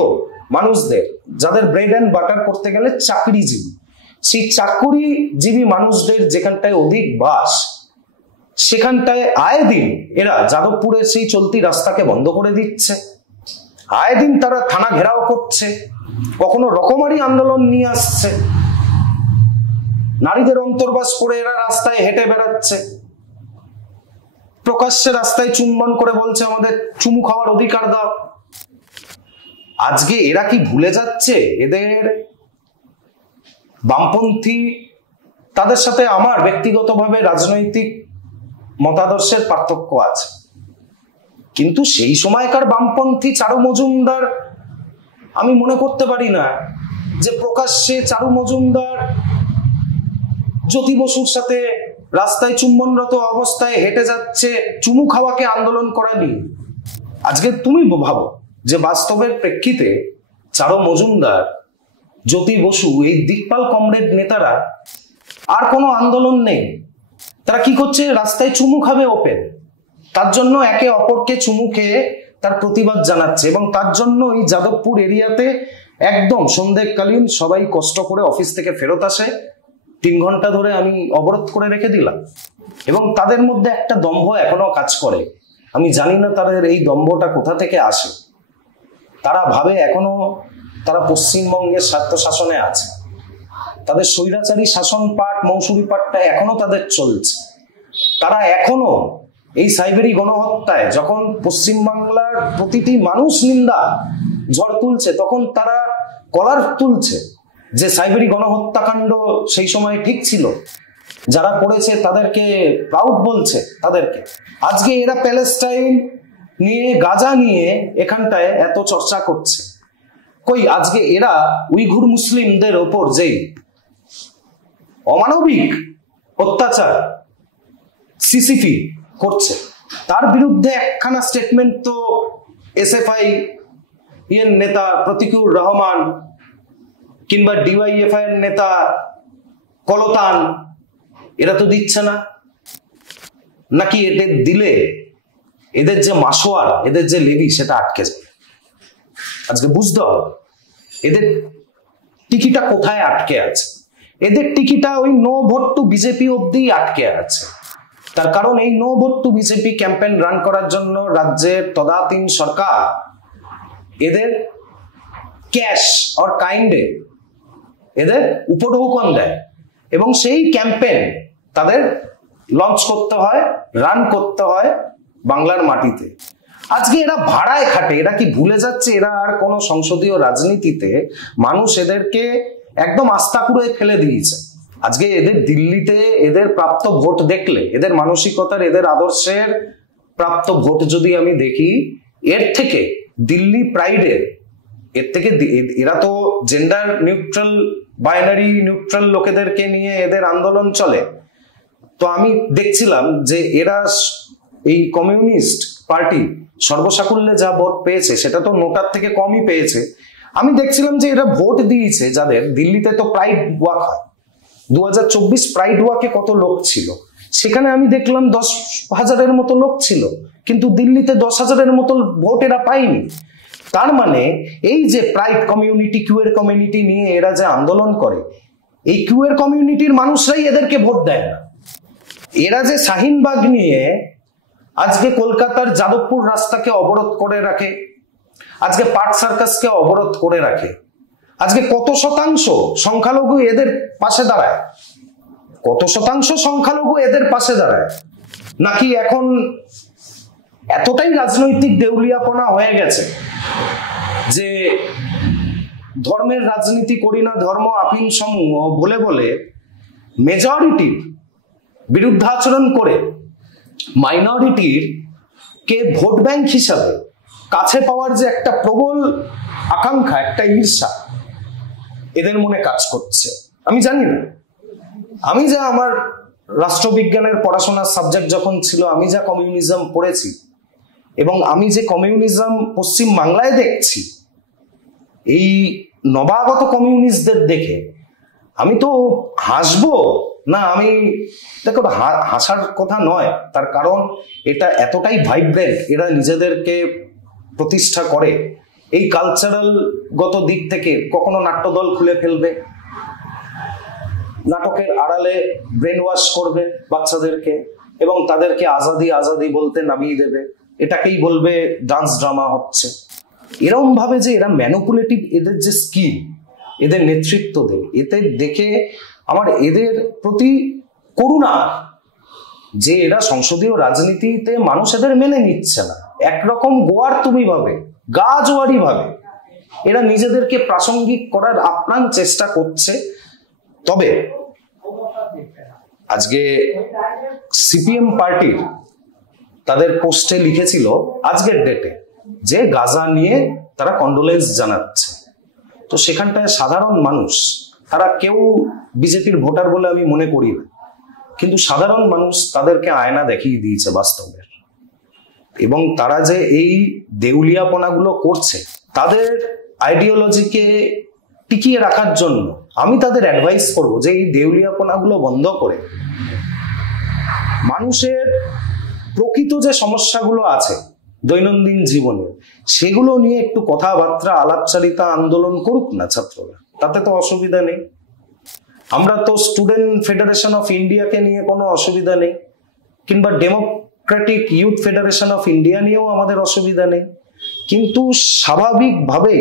মানুষদের, যাদের ব্রেড অ্যান্ড বাটার করতে গেলে চাকরিজীবী, সেই চাকরিজীবী মানুষদের যেখানটায় অধিক বাস, সেখানটায় আয়ে দিন এরা যাদবপুরের সেই চলতি রাস্তাকে বন্ধ করে দিচ্ছে। আয়ে দিন তারা থানা ঘেরাও করছে, কখনো রকমারি আন্দোলন নিয়ে আসছে, নারীদের অন্তর্বাস করে এরা রাস্তায় হেঁটে বেড়াচ্ছে, প্রকাশ্যে রাস্তায় চুম্বন করে বলছে আমাদের চুমু খাওয়ার অধিকার দাও। আজকে এরা কি ভুলে যাচ্ছে এদের বামপন্থী? তাদের সাথে আমার ব্যক্তিগতভাবে রাজনৈতিক মতাদর্শের পার্থক্য আছে, কিন্তু সেই সময়কার বামপন্থী চারু মজুমদার আমি মনে করতে পারি না যে প্রকাশ্যে চারু মজুমদার জ্যোতি বসুর সাথে রাস্তায় চুম্বনরত অবস্থায় হেঁটে যাচ্ছে, চুমু খাওয়াকে আন্দোলন করেনি। আজকে তুমি ভাবো যে বাস্তবের প্রেক্ষিতে চারু মজুমদার, জ্যোতি বসু, এই দিকপাল কমরেড নেতারা আর কোনো আন্দোলন নেই, তারা কি করছে? রাস্তায় চুমু খাবে ওপেন। তার জন্য একে অপরকে চুমু খেয়ে তার প্রতিবাদ জানাচ্ছে, এবং তার জন্য এই যাদবপুর এরিয়াতে একদম সন্ধ্যেকালীন সবাই কষ্ট করে অফিস থেকে ফেরত আসে, 3 ঘন্টা ধরে আমি অবরোধ করে রেখে দিলাম। এবং তাদের মধ্যে একটা দম্ভ এখনো কাজ করে। আমি জানি না তাদের এই দম্ভটা কোথা থেকে আসে। তারা ভাবে এখনো তারা পশ্চিমবঙ্গের স্বার্থ শাসনে আছে, তাদের স্বৈরাচারী শাসন পাঠ, মৌসুমী পাঠটা এখনো তাদের চলছে। তারা এখনো এই সাইবেরি গণহত্যায় যখন পশ্চিমবাংলার প্রতিটি মানুষ নিন্দা ঝড় তুলছে, তখন তারা কলার তুলছে যে সাইবেরি গণহত্যাকাণ্ড সেই সময় ঠিক ছিল, যারা করেছে তাদেরকে প্রাউড বলছে তাদেরকে। আজকে এরা প্যালেস্টাইন নিয়ে, গাজা নিয়ে এখানটায় এত চর্চা করছে। কই আজকে এরা উইঘুর মুসলিমদের ওপর যেই অমানবিক অত্যাচার সিসিপি করছে, তার বিরুদ্ধে একখানা স্টেটমেন্ট তো এসএফআই এর নেতা প্রতিকুর রহমান কিংবা ডিওয়াইএফআই এর নেতা কলতান এরা তো দিচ্ছে না। নাকি এদের দিলে এদের যে মাসোয়ার, এদের যে লেভি, সেটা আটকে যাবে? আজকে বুঝতে হবে এদের টিকিটা কোথায় আটকে আছে। এদের টিকিটা ওই নো ভোট টু বিজেপি অব্দি আটকে আছে। তার কারণ এই no vote to BJP campaign run করার জন্য রাজ্যের তদানীন্তন সরকার এদের ক্যাশ অর কাইন্ডে এদের উপঢৌকন দেয়, এবং সেই ক্যাম্পেইন তাদের লঞ্চ করতে হয়, রান করতে হয় বাংলার মাটিতে। আজকে এরা ভাড়ায় খাটে। এরা কি ভুলে যাচ্ছে এরা আর কোনো সংসদীয় রাজনীতিতে মানুষ এদেরকে একদম আস্থা করে ফেলে দিয়েছে? আজকে এদের দিল্লিতে এদের প্রাপ্ত ভোট দেখলে, এদের মানসিকতার, এদের আদর্শের প্রাপ্ত ভোট যদি আমি দেখি, এর থেকে দিল্লি প্রাইডের, এর থেকে এরা তো জেন্ডার নিউট্রাল, বাইনারি নিউট্রাল লোকেদেরকে নিয়ে এদের আন্দোলন চলে। তো আমি দেখছিলাম যে এরা এই কমিউনিস্ট পার্টি সর্বসাকুল্যে যা ভোট পেয়েছে সেটা তো নোটার থেকে কমই পেয়েছে। আমি দেখছিলাম যে এরা ভোট দিয়েছে যাদের, দিল্লিতে তো প্রাইড ওয়াক হয়, 2024 প্রাইড ওয়াকে কত লোক ছিল, সেখানে আমি দেখলাম 10,000-এর মতো লোক ছিল, কিন্তু দিল্লিতে 10,000-এর মতো ভোট এরা পায়নি। তার মানে এই যে প্রাইড কমিউনিটি, কিউয়ের কমিউনিটি নিয়ে এরা যে আন্দোলন করে, এই কিউয়ের কমিউনিটির মানুষরাই এদেরকে ভোট দেয় না। এরা যে শাহিনবাগ নিয়ে আজকে কলকাতার যাদবপুর রাস্তাকে অবরোধ করে রাখে, আজকে পার্ক সার্কাসকে অবরোধ করে রাখে, আজকে কত শতাংশ সংখ্যালঘু এদের পাশে দাঁড়ায়? কত শতাংশ সংখ্যালঘু এদের পাশে দাঁড়ায়? নাকি এখন এতটাই রাজনৈতিক দেউলিয়াপনা হয়ে গেছে যে ধর্মের রাজনীতি করি না, ধর্ম আফিম সমূহ বলে বলে মেজরিটির বিরুদ্ধাচরণ করে মাইনরিটির কে ভোট ব্যাংক হিসাবে কাছে পাওয়ার যে একটা প্রবল আকাঙ্ক্ষা, একটা ঈর্ষা এদের মনে কাজ করছে? আমি জানি না। আমি যা আমার রাষ্ট্রবিজ্ঞানের পড়াশোনার সাবজেক্ট যখন ছিল, আমি যা কমিউনিজম পড়েছি এবং আমি যে কমিউনিজম পশ্চিম বাংলায় দেখছি, এই নবাগত কমিউনিস্টদের দেখে আমি তো হাসবো না। আমি দেখো, হাসার কথা নয়, তার কারণ এটা এতটাই ভাইব্রেন্ট, এরা নিজেদেরকে প্রতিষ্ঠা করে এই কালচারাল গত দিক থেকে। কখনো নাট্যদল খুলে ফেলবে, নাটকের আড়ালে ব্রেন ওয়াশ করবে বাচ্চাদেরকে এবং তাদেরকে আজাদি আজাদি বলতে নামিয়ে দেবে, এটাকেই বলবে ডান্স ড্রামা হচ্ছে। এরকম ভাবে যে এরা ম্যানিপুলেটিভ, এদের যে স্কিল, এদের নেতৃত্ব দেয়, এতে দেখে আমার এদের প্রতি করুণা যে এরা সংসদীয় রাজনীতিতে মানুষ এদের মেনে নিচ্ছে না। একরকম গোয়ার তুমি ভাবে, গা জোয়ারি ভাবে এরা নিজেদেরকে প্রাসঙ্গিক করার আপ্রাণ চেষ্টা করছে। তবে আজকে সিপিএম পার্টির তাদের পোস্টে লিখেছিল আজকের ডেটে যে গাজা নিয়ে তারা কন্ডোলেন্স জানাচ্ছে। তো সেখানটায় সাধারণ মানুষ, তারা কেউ বিজেপির ভোটার বলে আমি মনে করি না, কিন্তু সাধারণ মানুষ তাদেরকে আয়না দেখিয়ে দিয়েছে বাস্তবের। এবং তারা যে এই দেউলিয়াপনাগুলো করছে, তাদের আইডিওলজিকে টিকিয়ে রাখার জন্য আমি তাদের অ্যাডভাইস করব যে এই দেউলিয়াপনাগুলো বন্ধ করে মানুষের প্রকৃত যে সমস্যাগুলো আছে দৈনন্দিন জীবনে, সেগুলো নিয়ে একটু কথাবার্তা, আলাপচারিতা, আন্দোলন করুক না ছাত্ররা, তাতে তো অসুবিধা নেই। আমরা তো স্টুডেন্ট ফেডারেশন অফ ইন্ডিয়াকে নিয়ে কোনো অসুবিধা নেই, কিংবা Democratic youth federation of India নিয়েও আমাদের অসুবিধা নেই। কিন্তু স্বাভাবিকভাবে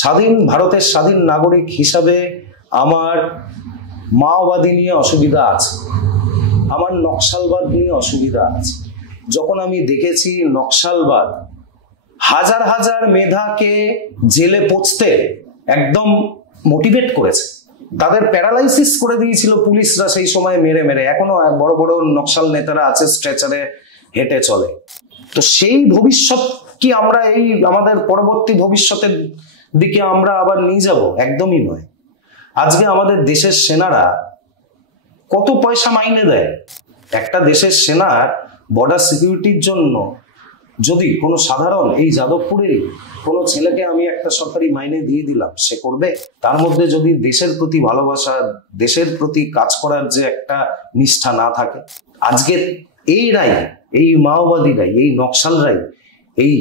স্বাধীন ভারতের স্বাধীন নাগরিক হিসাবে আমার মাওবাদী নিয়ে অসুবিধা আছে, আমার নকশালবাদ নিয়ে অসুবিধা আছে। যখন আমি দেখেছি নকশালবাদ হাজার হাজার মেধাকে জেলে পৌঁছতে একদম মোটিভেট করেছে, তাদের প্যারালাইসিস করে দিয়েছিল পুলিশরা সেই সময় মেরে মেরে। এখনো বড় বড় নকশাল নেতারা আছে, স্ট্রেচারে হেঁটে চলে। তো সেই ভবিষ্যৎ কি আমরা এই আমাদের পরবর্তী ভবিষ্যতের দিকে আমরা আবার নিয়ে যাব? একদমই নয়। আজকে আমাদের দেশের সেনারা কত পয়সা মাইনে দেয়? একটা দেশের সেনার বর্ডার সিকিউরিটির জন্য যদি কোনো সাধারণ এই যাদবপুরেরই কোনো ছেলেকে আমি একটা সরকারি মাইনে দিয়ে দিলাম, সে করবে? তার মধ্যে যদি দেশের প্রতি ভালোবাসা, দেশের প্রতি কাজ করার যে একটা নিষ্ঠা না থাকে, আজকে এইরাই, এই মাওবাদীরাই, এই নকশালরাই এই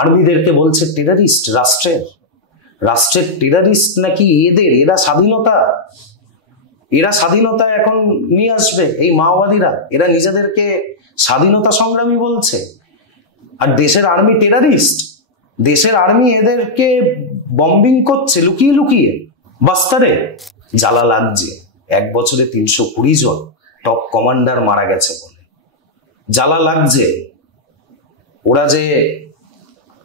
আর্মিদেরকে বলছে টেরারিস্ট। রাষ্ট্রের টেরারিস্ট নাকি এদের? এরা স্বাধীনতা এখন নিয়ে আসবে এই মাওবাদীরা, এরা নিজেদেরকে স্বাধীনতা সংগ্রামী বলছে। আর দেশের আর্মি টেরারিস্ট, দেশের আর্মি এদেরকে বম্বিং করছে লুকিয়ে লুকিয়ে বাস্তারে। জ্বালা লাগছে, 1 বছরে 320 জন টপ কমান্ডার মারা গেছে বলে জ্বালা লাগছে। ওরা যে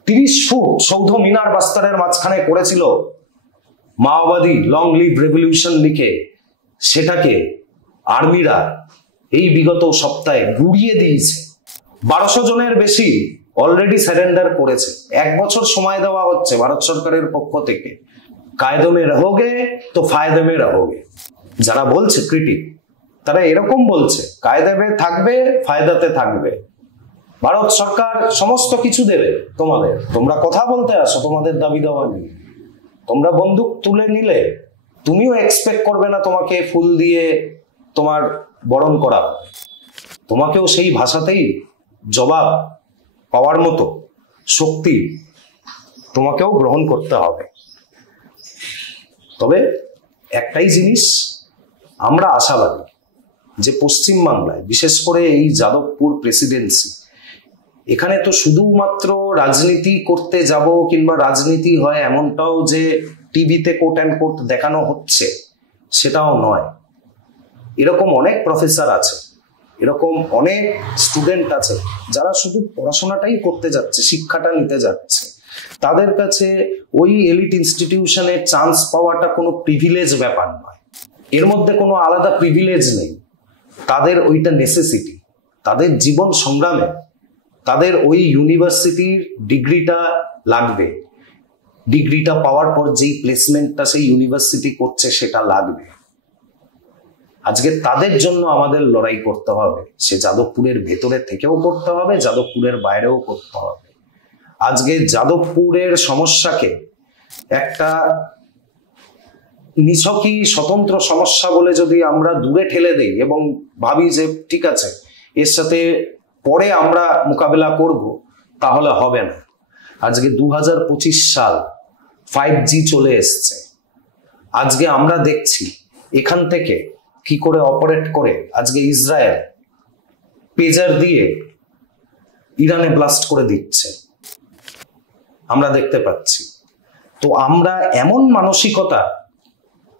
30 ফুট সৌধ মিনার বাস্তারের মাঝখানে করেছিল মাওবাদী লং লিভ রেভলিউশন লিখে, সেটাকে আর্মিরা এই বিগত সপ্তাহে গুড়িয়ে দিয়েছে। 1200 জনের বেশি অলরেডি সারেন্ডার করেছে। 1 বছর সময় দেওয়া হচ্ছে ভারত সরকারের পক্ষ থেকে। কায়দে মে রহোগে তো ফায়দে মে রহোগে। যারা বলছে ক্রিটিক, তারা এরকম বলছে কায়দে মে থাকবে, ফায়দাতে থাকবে। ভারত সরকার সমস্ত কিছু দেবে তোমাদের, তোমরা কথা বলতে আসো তোমাদের দাবি দেওয়া নিয়ে। তোমরা বন্দুক তুলে নিলে তুমিও এক্সপেক্ট করবে না তোমাকে ফুল দিয়ে তোমার বরণ করা, তোমাকেও সেই ভাষাতেই জবাব পাওয়ার মতো শক্তি তোমাকেও গ্রহণ করতে হবে। তবে একটাই জিনিস আমরা আশাবাদী যে পশ্চিমবাংলায়, বিশেষ করে এই যাদবপুর প্রেসিডেন্সি, এখানে তো শুধুমাত্র রাজনীতি করতে যাব কিংবা রাজনীতি হয় এমনটাও যে টিভিতে কোট অ্যান্ড কোট দেখানো হচ্ছে সেটাও নয়। এরকম অনেক প্রফেসর আছে, এরকম অনেক স্টুডেন্ট আছে যারা শুধু পড়াশোনাটাই করতে যাচ্ছে, শিক্ষাটা নিতে যাচ্ছে। তাদের কাছে ওই এলিট ইনস্টিটিউশনে চান্স পাওয়াটা কোনো প্রিভিলেজ ব্যাপার নয়, এর মধ্যে কোনো আলাদা প্রিভিলেজ নেই। তাদের ওইটা নেসেসিটি, তাদের জীবন সংগ্রামে তাদের ওই ইউনিভার্সিটির ডিগ্রিটা লাগবে। ডিগ্রিটা পাওয়ার পর যেই প্লেসমেন্টটা সেই ইউনিভার্সিটি করছে সেটা লাগবে। আজকে তাদের জন্য আমাদের লড়াই করতে হবে, সে যাদবপুরের ভেতরে থেকেও করতে হবে, যাদবপুরের বাইরেও করতে হবে। আজকে যাদবপুরের সমস্যাকে একটা নিছকই স্বতন্ত্র সমস্যা বলে যদি আমরা দূরে ঠেলে দেই এবং ভাবি যে ঠিক আছে এর সাথে পরে আমরা মোকাবেলা করব, তাহলে হবে না। আজকে 2025 সাল, 5G চলে এসছে। আজকে আমরা দেখছি এখান থেকে কি করে অপারেট করে আজকে ইসরায়েল পেজার দিয়ে ইরানে ব্লাস্ট করে দিচ্ছে, আমরা দেখতে পাচ্ছি। তো আমরা এমন মানসিকতা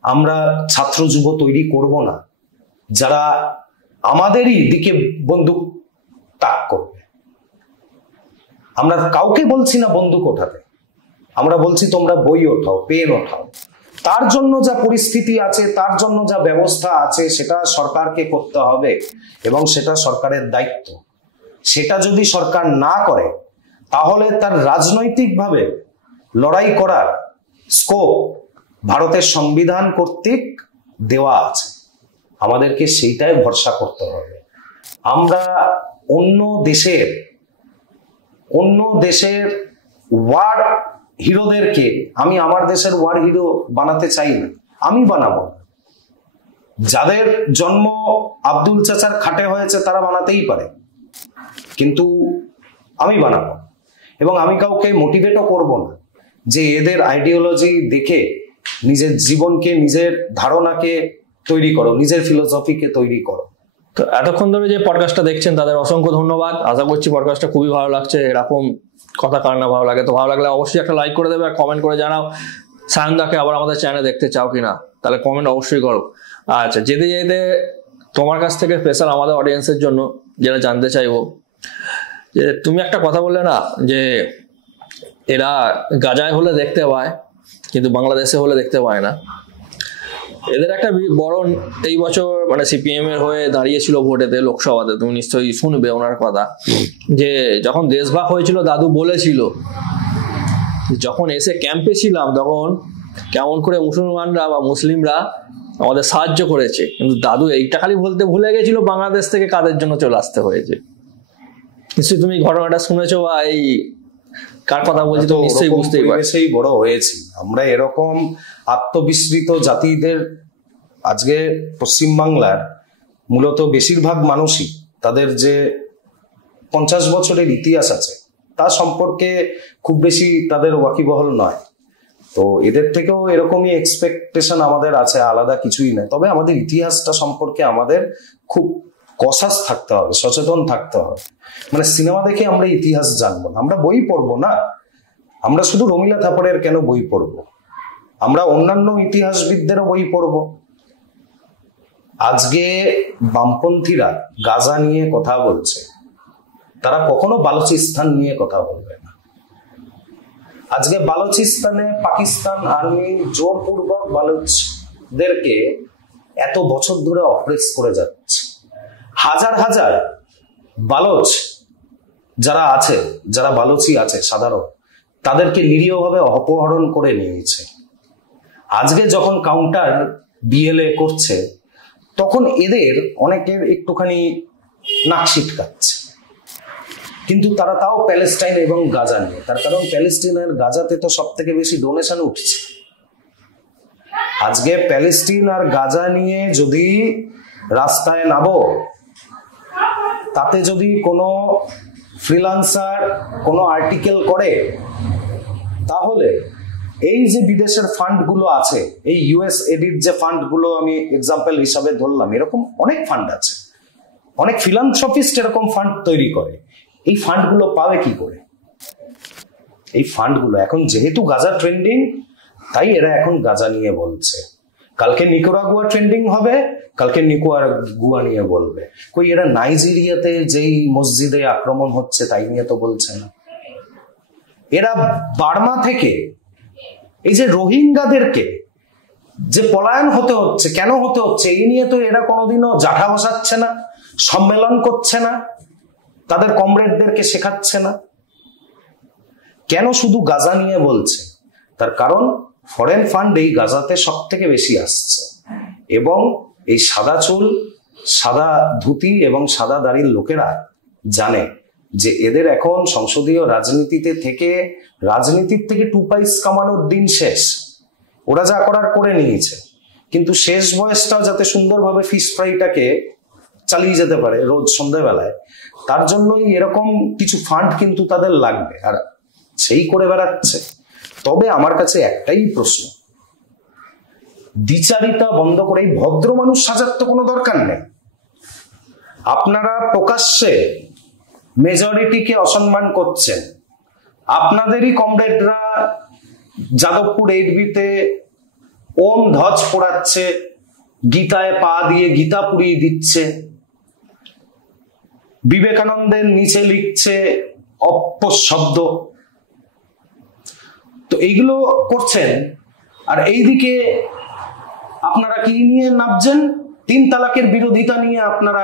আমরা ছাত্র যুব তৈরি করব না যারা আমাদেরই দিকে বন্দুক তাক করবে। আমরা কাউকে বলছি না বন্দুক ওঠাতে, আমরা বলছি তোমরা বই ওঠাও, পেন ওঠাও। তার জন্য যা পরিস্থিতি আছে, তার জন্য যা ব্যবস্থা আছে, সেটা সরকারকে করতে হবে এবং সেটা সরকারের দায়িত্ব। সেটা যদি সরকার না করে তাহলে তার রাজনৈতিকভাবে লড়াই করার স্কোপ ভারতের সংবিধান কর্তৃক দেওয়া আছে। আমাদেরকে সেইটাই ভরসা করতে হবে। আমরা অন্য দেশের ওয়ার হিরোদেরকে আমি আমার দেশের ওয়ার হিরো বানাতে চাই না, আমি বানাবো না। যাদের জন্ম আব্দুল চাচার খাটে হয়েছে তারা বানাতেই পারে, কিন্তু আমি বানাবো। এবং আমি কাউকে মোটিভেটও করব না যে এদের আইডিওলজি দেখে নিজের জীবনকে, নিজের ধারণাকে তৈরি করো, নিজের ফিলোসফিকে তৈরি করো। তো এতক্ষণ ধরে যে পডকাস্টটা দেখছেন তাদের অসংখ্য ধন্যবাদ। আশা করছি পডকাস্টটা খুবই ভালো লাগছে। এরকম কথা কার না ভালো লাগে? তো ভালো লাগলে অবশ্যই একটা লাইক করে দেবে আর কমেন্ট করে জানাও সায়নদাকে আবার আমাদের চ্যানেলে দেখতে চাও কিনা, তাহলে কমেন্ট অবশ্যই করো। আচ্ছা, যেতে যেতে তোমার কাছ থেকে স্পেশাল আমাদের অডিয়েন্সের জন্য যেটা জানতে চাইবো, যে তুমি একটা কথা বললে না যে এরা গাজায় হলে দেখতে পায় কিন্তু বাংলাদেশে হলে দেখতে পায় না। এদের একটা বড় এই বছর মানে সিপিএম এর হয়ে দাঁড়িয়েছিল ভোটেতে, লোকসভাতে, তুমি নিশ্চয়ই শুনবে ওনার কথা, যে যখন দেশভাগ হয়েছিল দাদু বলেছিল যখন এসে ক্যাম্পে ছিলাম তখন কেমন করে মুসলমানরা বা মুসলিমরা আমাদের সাহায্য করেছে, কিন্তু দাদু এইটা খালি বলতে ভুলে গেছিল বাংলাদেশ থেকে কাদের জন্য চলে আসতে হয়েছে। নিশ্চয়ই তুমি ঘটনাটা শুনেছো বা এই কার কথা বলছি তো নিশ্চয়ই বুঝতেই পারছো। সেই বড় হয়েছি আমরা, এরকম আত্মবিস্মৃত জাতিদের আজকে পশ্চিমবাংলার মূলত বেশিরভাগ মানুষই তাদের যে 50 বছরের ইতিহাস আছে তা সম্পর্কে খুব বেশি তাদের ওয়াকিবহল নয়। তো এদের থেকেও এরকমই এক্সপেকটেশন আমাদের আছে, আলাদা কিছুই নয়। তবে আমাদের ইতিহাসটা সম্পর্কে আমাদের খুব কসাস থাকতে হবে, সচেতন থাকতে হবে। মানে সিনেমা দেখে আমরা ইতিহাস জানবো না, আমরা বই পড়বো না। আমরা শুধু রমিলা থাপড়ের কেন বই পড়বো? আমরা অন্যান্য ইতিহাসবিদদেরও বই পড়বো। আজকে বামপন্থীরা গাজা নিয়ে কথা বলছে, তারা কখনো বালুচিস্তান নিয়ে কথা বলবে না। আজকে বালুচিস্তানে পাকিস্তান আর্মি জোরপূর্বক বালুচদেরকে এত বছর ধরে অপ্রেস করে যাচ্ছে। হাজার হাজার বালুচ যারা আছে, যারা বালুচি আছে সাধারণ, তাদেরকে নিরীহভাবে অপহরণ করে নিয়েছে। আজকে যখন কাউন্টার বিএলএ করছে, তখন এদের অনেকের একটুখানি নাক ছিটকাচ্ছে, কিন্তু তারা তাও প্যালেস্টাইন এবং গাজা নিয়ে। তার কারণ প্যালেস্টাইন আর গাজাতে তো সব থেকে বেশি ডোনেশন উঠছে। আজকে প্যালেস্টাইন আর গাজা নিয়ে যদি রাস্তায় নামো, তাতে যদি কোনো ফ্রিল্যান্সার কোনো আর্টিকেল করে, তাহলে এই যে বিদেশের ফান্ডগুলো আছে, এই ইউএসএডির যে ফান্ডগুলো আমি এক্সাম্পল হিসাবে ধরলাম, এরকম অনেক ফান্ড আছে, অনেক ফিলান্থ্রপিস্ট এরকম ফান্ড তৈরি করে। এই ফান্ডগুলো পাবে কি করে? এই ফান্ডগুলো এখন যেহেতু গাজা ট্রেন্ডিং, তাই এরা এখন গাজা নিয়ে বলছে। কালকে নিকারাগুয়া ট্রেন্ডিং হবে, কালকে নিকারাগুয়া নিয়ে বলবে। কই এরা নাইজেরিয়াতে যেই মসজিদে আক্রমণ হচ্ছে তাই নিয়ে তো বলছে না। এরা বার্মা থেকে এই যে রোহিঙ্গাদেরকে যে পলায়ন হতে হচ্ছে, কেন হতে হচ্ছে, এই নিয়ে তো এরা কোনোদিনও জাঠা বসাচ্ছে না, সম্মেলন করছে না, তাদের কমরেডদেরকে শেখাচ্ছে না। কেন শুধু গাজা নিয়ে বলছে? তার কারণ ফরেন ফান্ড এই গাজাতে সব থেকে বেশি আসছে, এবং এই সাদা চুল, সাদা ধুতি এবং সাদা দাড়ির লোকেরা জানে যে এদের এখন সংসদীয় রাজনীতিতে থেকে, রাজনীতির থেকে 2 পয়সা কামানোর দিন শেষ। ওরা যা করার করে নিয়েছে, কিন্তু শেষ বয়সটাও যাতে সুন্দরভাবে ফিশ ফ্রাইটাকে চালিয়ে যেতে পারে রোজ সন্ধ্যাবেলায়, তার জন্যই এরকম কিছু ফান্ড কিন্তু তাদের লাগবে, আর সেই করে বেড়াচ্ছে। তবে আমার কাছে একটাই প্রশ্ন, দ্বিচারিতা বন্ধ করে এই ভদ্র মানুষ সাজার তো কোনো দরকার নেই। আপনারা প্রকাশ্যে মেজরিটিকে অসম্মান করছেন। আপনাদেরই কমরেডরা যাদবপুর 8B-তে ওম ধ্বজ পোড়াচ্ছে, গীতায় পা দিয়ে গীতা পুড়িয়ে দিচ্ছে, বিবেকানন্দের নিচে লিখছে অপশব্দ। তো এইগুলো করছেন, আর এইদিকে আপনারা কি নিয়ে নামছেন? 3 তালাকের বিরোধিতা নিয়ে আপনারা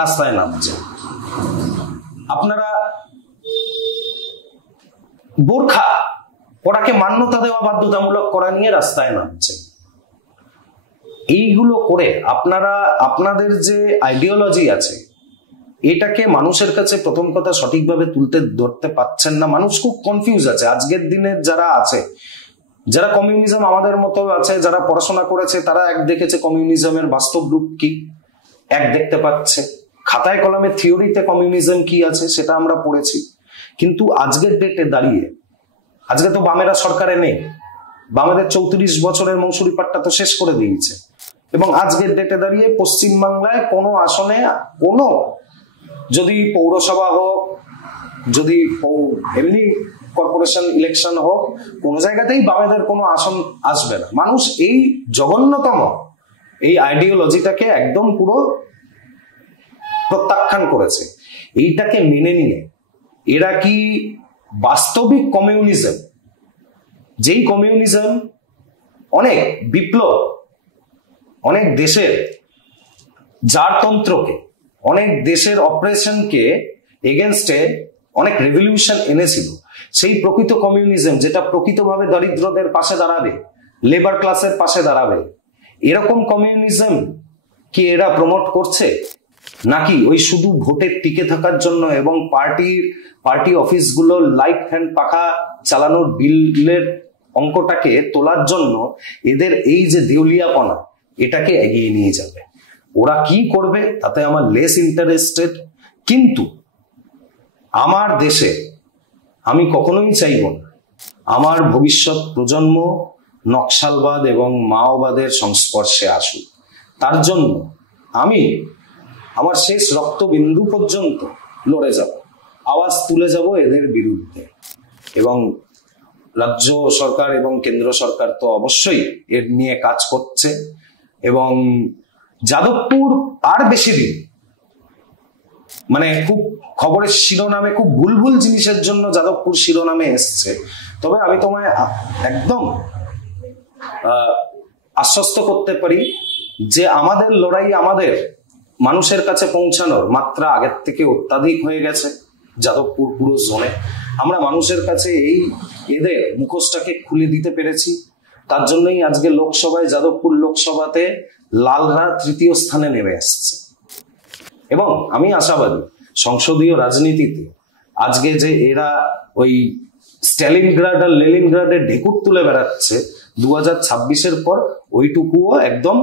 রাস্তায় নামছেন। আপনারা বোরখা পরাকে মান্যতা দেওয়া বাধ্যতামূলক করা নিয়ে রাস্তায় নামছেন। এইগুলো করে আপনারা আপনাদের যে আইডিওলজি আছে, এটাকে মানুষের কাছে প্রথম কথা সঠিকভাবে ধরতে পারছেন না। মানুষ খুব কনফিউজ আছে আজকের দিনের যারা আছে, যারা কমিউনিজম আমাদের মতো আছে, যারা পড়াশোনা করেছে, তারা এক দেখেছে কমিউনিজমের বাস্তব রূপ কি, এক দেখতে পাচ্ছে। খাতায় কলমে থিওরিতে কমিউনিজম কি আছে সেটা আমরা পড়েছি, কিন্তু আজকের ডেটে দাঁড়িয়ে, আজকে তো বামেরা সরকারে নেই, বামেদের 34 বছরের মৌসুরি পাট্টা তো শেষ করে দিয়েছে, এবং আজকের ডেটে দাঁড়িয়ে পশ্চিমবাংলায় কোনো আসনে, কোনো যদি পৌরসভা হোক, যদি এমনি কর্পোরেশন ইলেকশন হোক, কোনো জায়গাতেই বামেদের কোনো আসন আসবে না। মানুষ এই জঘন্যতম এই আইডিওলজিটাকে একদম পুরো প্রত্যাখ্যান করেছে। এইটাকে মেনে নিয়ে এরা কি বাস্তবিক কমিউনিজম, যেই কমিউনিজম অনেক বিপ্লব, অনেক দেশের জারতন্ত্রকে, অনেক দেশের অপারেশনকে এগেনস্টে অনেক রেভলিউশন এনেছিল, সেই প্রকৃত কমিউনিজম যেটা প্রকৃতভাবে দরিদ্রদের পাশে দাঁড়াবে, লেবার ক্লাসের পাশে দাঁড়াবে, এরকম কমিউনিজম কি এরা প্রমোট করছে? নাকি ওই শুধু ভোটের টিকে থাকার জন্য এবং পার্টি অফিসগুলো লাইট ফ্যান পাখা চালানোর বিলের অঙ্কটাকে তোলার জন্য এদের এই যে দেউলিয়াপনা, এটাকে এগিয়ে নিয়ে যাবে? ওরা কি করবে তাতে আমার লেস ইন্টারেস্টেড, কিন্তু আমার দেশে আমি কখনোই চাইব না আমার ভবিষ্যৎ প্রজন্ম নকশালবাদ এবং মাওবাদের সংস্পর্শে আসুক। তার জন্য আমি আমার শেষ রক্তবিন্দু পর্যন্ত লড়ে যাব, আওয়াজ তুলে যাব এদের বিরুদ্ধে। এবং রাজ্য সরকার এবং কেন্দ্র সরকার তো অবশ্যই এর নিয়ে কাজ করছে, এবং যাদবপুর আর বেশি দিন মানে খুব খবরের শিরোনামে খুব ভুল জিনিসের জন্য যাদবপুর শিরোনামে এসছে। তবে আমি তোমায় একদম আশ্বস্ত করতে পারি যে আমাদের লড়াই, আমাদের মানুষের কাছে পৌঁছানোর মাত্রা আগের থেকে অত্যাধিক হয়ে গেছে যাদবপুর পুরো জোনে। আমরা মানুষের কাছে এদের মুখোশটাকে খুলে দিতে পেরেছি। তার জন্যই আজকে লোকসভায়, যাদবপুর লোকসভাতে লালরা তৃতীয় স্থানে নেমে আসছে। এবং আমি আশাবাদী সংসদীয় রাজনীতিতে আজকে যে এরা ওই স্ট্যালিনগ্রাড আর লেনিনগ্রাডের ঢেকুর তুলে বেড়াচ্ছে, 2026-এর পর ওইটুকুও একদম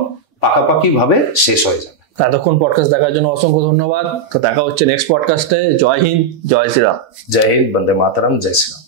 পাকাপাকি ভাবে শেষ হয়ে যাবে। এতক্ষণ পডকাস্ট দেখার জন্য অসংখ্য ধন্যবাদ। তো দেখা হচ্ছে নেক্সট পডকাস্টে। জয় হিন্দ, জয় শ্রীরাম। জয় হিন্দ, বন্দে মাতরম, জয় শ্রীরাম।